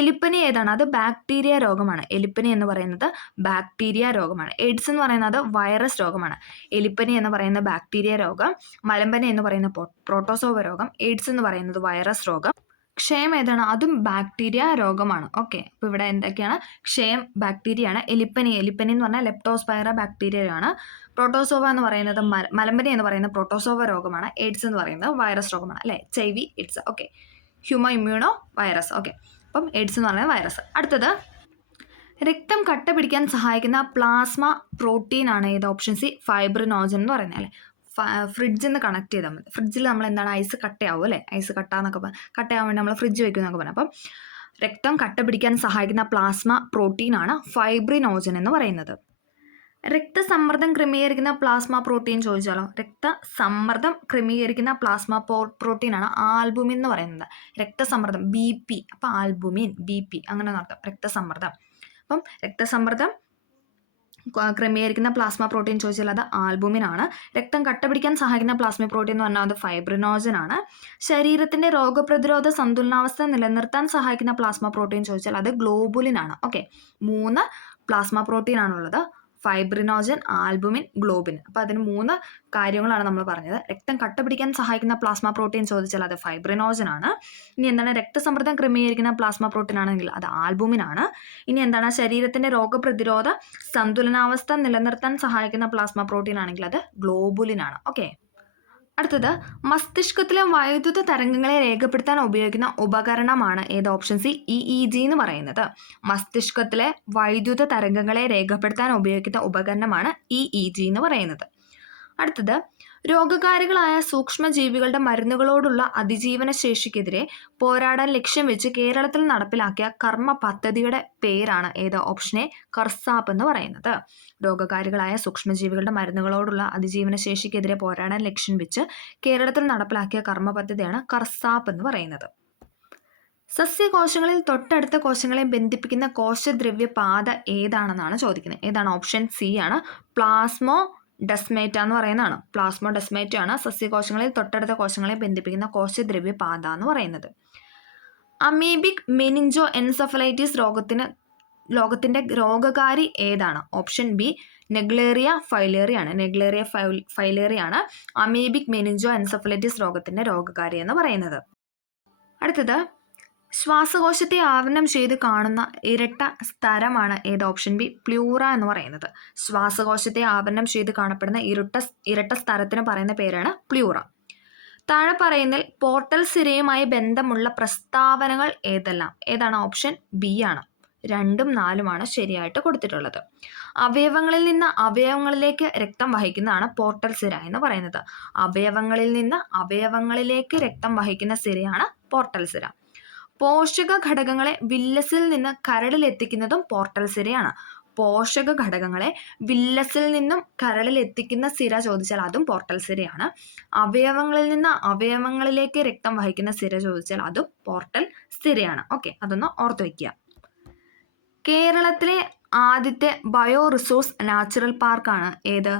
എലിപ്പനി ഏതാണ്? അത് ബാക്ടീരിയ രോഗമാണ്. എലിപ്പനി എന്ന് പറയുന്നത് ബാക്ടീരിയ രോഗമാണ്. എയ്ഡ്സ് എന്ന് പറയുന്നത് വൈറസ് രോഗമാണ്. എലിപ്പനി എന്ന് പറയുന്ന ബാക്ടീരിയ രോഗം, മലമ്പനി എന്ന് പറയുന്ന പ്രോട്ടോസോവ രോഗം, എയ്ഡ്സ് എന്ന് പറയുന്നത് വൈറസ് രോഗം. ക്ഷയം ഏതാണ്? അതും ബാക്ടീരിയ രോഗമാണ്. ഓക്കെ, അപ്പോൾ ഇവിടെ എന്തൊക്കെയാണ്? ക്ഷയം ബാക്ടീരിയ ആണ്. എലിപ്പനി എന്ന് പറഞ്ഞാൽ ലെപ്റ്റോസ്പൈറ ബാക്ടീരിയയാണ്. പ്രോട്ടോസോവ എന്ന് പറയുന്നത് മലമ്പനി എന്ന് പറയുന്നത് പ്രോട്ടോസോവ രോഗമാണ്. എയ്ഡ്സ് എന്ന് പറയുന്നത് വൈറസ് രോഗമാണ് അല്ലേ. HIV AIDS. Okay, human immuno virus. Okay, അപ്പം എയ്ഡ്സ് എന്ന് പറയുന്നത് വൈറസ്. അടുത്തത് രക്തം കട്ട പിടിക്കാൻ സഹായിക്കുന്ന പ്ലാസ്മ പ്രോട്ടീൻ ആണ്. ഏത്? ഓപ്ഷൻ സി ഫൈബ്രിനോജൻ എന്ന് പറയുന്നത് അല്ലേ. ഫ്രിഡ്ജിൽ നിന്ന് കണക്ട് ചെയ്താൽ മതി. ഫ്രിഡ്ജിൽ നമ്മൾ എന്താണ് ഐസ് കട്ടയാവും അല്ലേ. ഐസ് കട്ടയാവാൻ വേണ്ടി നമ്മൾ ഫ്രിഡ്ജ് വെക്കും എന്നൊക്കെ പറഞ്ഞു. അപ്പം രക്തം കട്ട പിടിക്കാൻ സഹായിക്കുന്ന പ്ലാസ്മ പ്രോട്ടീൻ ആണ് ഫൈബ്രിനോജൻ എന്ന് പറയുന്നത്. രക്തസമ്മർദ്ദം ക്രമീകരിക്കുന്ന പ്ലാസ്മ പ്രോട്ടീൻ ചോദിച്ചാലോ? രക്തസമ്മർദ്ദം ക്രമീകരിക്കുന്ന പ്ലാസ്മ പ്രോട്ടീൻ ആണ് ആൽബുമിൻ എന്ന് പറയുന്നത്. രക്തസമ്മർദ്ദം BP, അപ്പം ആൽബുമിൻ BP അങ്ങനെ നടത്തും. രക്തസമ്മർദ്ദം. അപ്പം രക്തസമ്മർദ്ദം ക്രമീകരിക്കുന്ന പ്ലാസ്മ പ്രോട്ടീൻ ചോദിച്ചാൽ അത് ആൽബുമിൻ ആണ്. രക്തം കട്ടപിടിക്കാൻ സഹായിക്കുന്ന പ്ലാസ്മ പ്രോട്ടീൻ എന്ന് പറഞ്ഞാൽ അത് ഫൈബ്രിനോജൻ ആണ്. ശരീരത്തിന്റെ രോഗപ്രതിരോധ സന്തുലനാവസ്ഥ നിലനിർത്താൻ സഹായിക്കുന്ന പ്ലാസ്മ പ്രോട്ടീൻ ചോദിച്ചാൽ അത് ഗ്ലോബുലിൻ ആണ്. ഓക്കെ, 3 പ്ലാസ്മ പ്രോട്ടീൻ ആണുള്ളത്. Fibrinogen, albumin, globin. അപ്പോൾ അതിന് 3 കാര്യങ്ങളാണ് നമ്മൾ പറഞ്ഞത്. രക്തം കട്ടപിടിക്കാൻ സഹായിക്കുന്ന പ്ലാസ്മ പ്രോട്ടീൻ ചോദിച്ചാൽ അത് ഫൈബ്രിനോജൻ ആണ്. ഇനി എന്താണ്? രക്തസമ്മർദ്ദം ക്രമീകരിക്കുന്ന പ്ലാസ്മ പ്രോട്ടീൻ ആണെങ്കിൽ അത് ആൽബുമിൻ ആണ്. ഇനി എന്താണ്? ശരീരത്തിന്റെ രോഗപ്രതിരോധ സന്തുലനാവസ്ഥ നിലനിർത്താൻ സഹായിക്കുന്ന പ്ലാസ്മ പ്രോട്ടീൻ ആണെങ്കിൽ അത് ഗ്ലോബുലിൻ ആണ്. ഓക്കെ, അടുത്തത് മസ്തിഷ്കത്തിലെ വൈദ്യുത തരംഗങ്ങളെ രേഖപ്പെടുത്താൻ ഉപയോഗിക്കുന്ന ഉപകരണമാണ്. ഏത്? ഓപ്ഷൻ സി EEG എന്ന് പറയുന്നത്. മസ്തിഷ്കത്തിലെ വൈദ്യുത തരംഗങ്ങളെ രേഖപ്പെടുത്താൻ ഉപയോഗിക്കുന്ന ഉപകരണമാണ് EEG എന്ന് പറയുന്നത്. അടുത്തത് രോഗകാരികളായ സൂക്ഷ്മജീവികളുടെ മരുന്നുകളോടുള്ള അതിജീവന ശേഷിക്കെതിരെ പോരാടാൻ ലക്ഷ്യം വെച്ച് കേരളത്തിൽ നടപ്പിലാക്കിയ കർമ്മ പദ്ധതിയുടെ പേരാണ്. ഏത്? ഓപ്ഷൻ എ കർസാപ്പ് എന്ന് പറയുന്നത്. രോഗകാരികളായ സൂക്ഷ്മജീവികളുടെ മരുന്നുകളോടുള്ള അതിജീവന ശേഷിക്കെതിരെ പോരാടാൻ ലക്ഷ്യം വെച്ച് കേരളത്തിൽ നടപ്പിലാക്കിയ കർമ്മ പദ്ധതിയാണ് കർസാപ്പ് എന്ന് പറയുന്നത്. സസ്യകോശങ്ങളിൽ തൊട്ടടുത്ത കോശങ്ങളെ ബന്ധിപ്പിക്കുന്ന കോശദ്രവ്യ പാത ഏതാണെന്നാണ് ചോദിക്കുന്നത്. ഏതാണ്? ഓപ്ഷൻ സി ആണ്. പ്ലാസ്മോഡെസ്മേറ്റ എന്ന് പറയുന്നതാണ്. പ്ലാസ്മോഡെസ്മേറ്റ ആണ് സസ്യകോശങ്ങളിൽ തൊട്ടടുത്ത കോശങ്ങളെ ബന്ധിപ്പിക്കുന്ന കോശദ്രവ്യ പാത എന്ന് പറയുന്നത്. അമീബിക് മെനിഞ്ചോ എൻസെഫലൈറ്റിസ് ലോകത്തിന്റെ രോഗകാരി ഏതാണ്? ഓപ്ഷൻ ബി നെഗ്ലേറിയ ഫൈലേറി ആണ്. നെഗ്ലേറിയ ഫൈലേറി ആണ് അമീബിക് മെനിഞ്ചോ എൻസെഫലൈറ്റിസ് രോഗത്തിന്റെ രോഗകാരി എന്ന് പറയുന്നത്. അടുത്തത് ശ്വാസകോശത്തെ ആവരണം ചെയ്ത് കാണുന്ന ഇരട്ട സ്തരമാണ്. ഏത്? ഓപ്ഷൻ ബി പ്ലൂറ എന്ന് പറയുന്നത്. ശ്വാസകോശത്തെ ആവരണം ചെയ്ത് കാണപ്പെടുന്ന ഇരട്ട സ്തരത്തിന് പറയുന്ന പേരാണ് പ്ലൂറ. താഴെ പറയുന്നതിൽ പോർട്ടൽ സിരയുമായി ബന്ധമുള്ള പ്രസ്താവനകൾ ഏതെല്ലാം? ഏതാണ്? ഓപ്ഷൻ ബി ആണ്. 2ഉം 4ഉമാണ് ശരിയായിട്ട് കൊടുത്തിട്ടുള്ളത്. അവയവങ്ങളിൽ നിന്ന് അവയവങ്ങളിലേക്ക് രക്തം വഹിക്കുന്നതാണ് പോർട്ടൽ സിര എന്ന് പറയുന്നത്. അവയവങ്ങളിൽ നിന്ന് അവയവങ്ങളിലേക്ക് രക്തം വഹിക്കുന്ന സിരയാണ് പോർട്ടൽ സിര. പോഷക ഘടകങ്ങളെ വില്ലസിൽ നിന്ന് കരളിൽ എത്തിക്കുന്നതും പോർട്ടൽ സിരയാണ്. പോഷക ഘടകങ്ങളെ വില്ലസിൽ നിന്നും കരളിൽ എത്തിക്കുന്ന സിര ചോദിച്ചാൽ അതും പോർട്ടൽ സിരയാണ്. അവയവങ്ങളിൽ നിന്ന് അവയവങ്ങളിലേക്ക് രക്തം വഹിക്കുന്ന സിര ചോദിച്ചാൽ അതും പോർട്ടൽ സിരയാണ്. ഓക്കെ, അതൊന്ന് ഓർത്തു വയ്ക്കുക. കേരളത്തിലെ ആദ്യത്തെ ബയോ റിസോഴ്സ് നാച്ചുറൽ പാർക്കാണ്. ഏത്?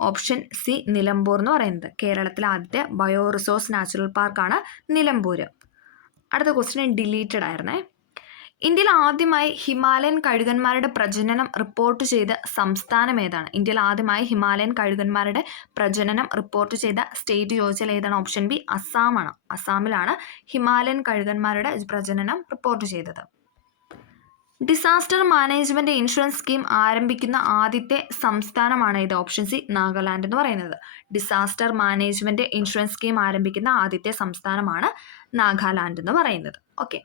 ഓപ്ഷൻ സി നിലമ്പൂർ എന്ന് പറയുന്നത്. കേരളത്തിലെ ആദ്യത്തെ ബയോ റിസോഴ്സ് നാച്ചുറൽ പാർക്കാണ് നിലമ്പൂർ. അടുത്ത ക്വസ്റ്റ്യൻ ഡിലീറ്റഡ് ആയിരുന്നേ. ഇന്ത്യയിൽ ആദ്യമായി ഹിമാലയൻ കഴുകന്മാരുടെ പ്രജനനം റിപ്പോർട്ട് ചെയ്ത സംസ്ഥാനം ഏതാണ്? ഇന്ത്യയിൽ ആദ്യമായി ഹിമാലയൻ കഴുകന്മാരുടെ പ്രജനനം റിപ്പോർട്ട് ചെയ്ത സ്റ്റേറ്റ് ചോദിച്ചാൽ ഏതാണ്? ഓപ്ഷൻ ബി അസ്സാമാണ്. അസ്സാമിലാണ് ഹിമാലയൻ കഴുകന്മാരുടെ പ്രജനനം റിപ്പോർട്ട് ചെയ്തത്. ഡിസാസ്റ്റർ മാനേജ്മെന്റ് ഇൻഷുറൻസ് സ്കീം ആരംഭിക്കുന്ന ആദ്യത്തെ സംസ്ഥാനമാണ് ഇത്? ഓപ്ഷൻ സി നാഗാലാൻഡ് എന്ന് പറയുന്നത്. ഡിസാസ്റ്റർ മാനേജ്മെന്റ് ഇൻഷുറൻസ് സ്കീം ആരംഭിക്കുന്ന ആദ്യത്തെ സംസ്ഥാനമാണ് നാഗാലാൻഡ് എന്ന് പറയുന്നത്. ഓക്കെ,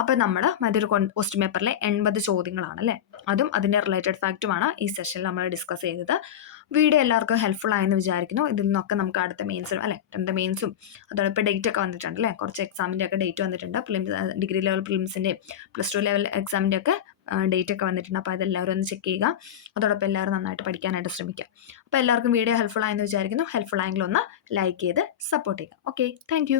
അപ്പോൾ നമ്മൾ മറ്റൊരു ക്വസ്റ്റ്യൻ പേപ്പറിലെ 80 ചോദ്യങ്ങളാണ് അല്ലേ, അതും അതിൻ്റെ റിലേറ്റഡ് ഫാക്റ്റുമാണ് ഈ സെഷനിൽ നമ്മൾ ഡിസ്കസ് ചെയ്തത്. വീഡിയോ എല്ലാവർക്കും ഹെൽപ്ഫുൾ ആയെന്ന് വിചാരിക്കുന്നു. ഇതിൽ നിന്നൊക്കെ നമുക്ക് അടുത്ത മെയിൻസും അല്ലേ, മെയിൻസും അതോടൊപ്പം ഡേറ്റ് ഒക്കെ വന്നിട്ടുണ്ട് അല്ലേ, കുറച്ച് എക്സാമിൻ്റെ ഒക്കെ ഡേറ്റ് വന്നിട്ടുണ്ട്. ഡിഗ്രി ലെവൽ പ്രിലിംസിൻ്റെയും +2 ലെവൽ എക്സാമിൻ്റെ ഒക്കെ ഡേറ്റ് ഒക്കെ വന്നിട്ടുണ്ട്. അപ്പോൾ അതെല്ലാവരും ഒന്ന് ചെക്ക് ചെയ്യുക. അതോടൊപ്പം എല്ലാവരും നന്നായിട്ട് പഠിക്കാനായിട്ട് ശ്രമിക്കുക. അപ്പോൾ എല്ലാവർക്കും വീഡിയോ ഹെൽപ്ഫുൾ ആയെന്ന് വിചാരിക്കുന്നു. ഹെൽപ്ഫുൾ ആയെങ്കിൽ ഒന്ന് ലൈക്ക് ചെയ്ത് സപ്പോർട്ട് ചെയ്യുക. Okay, thank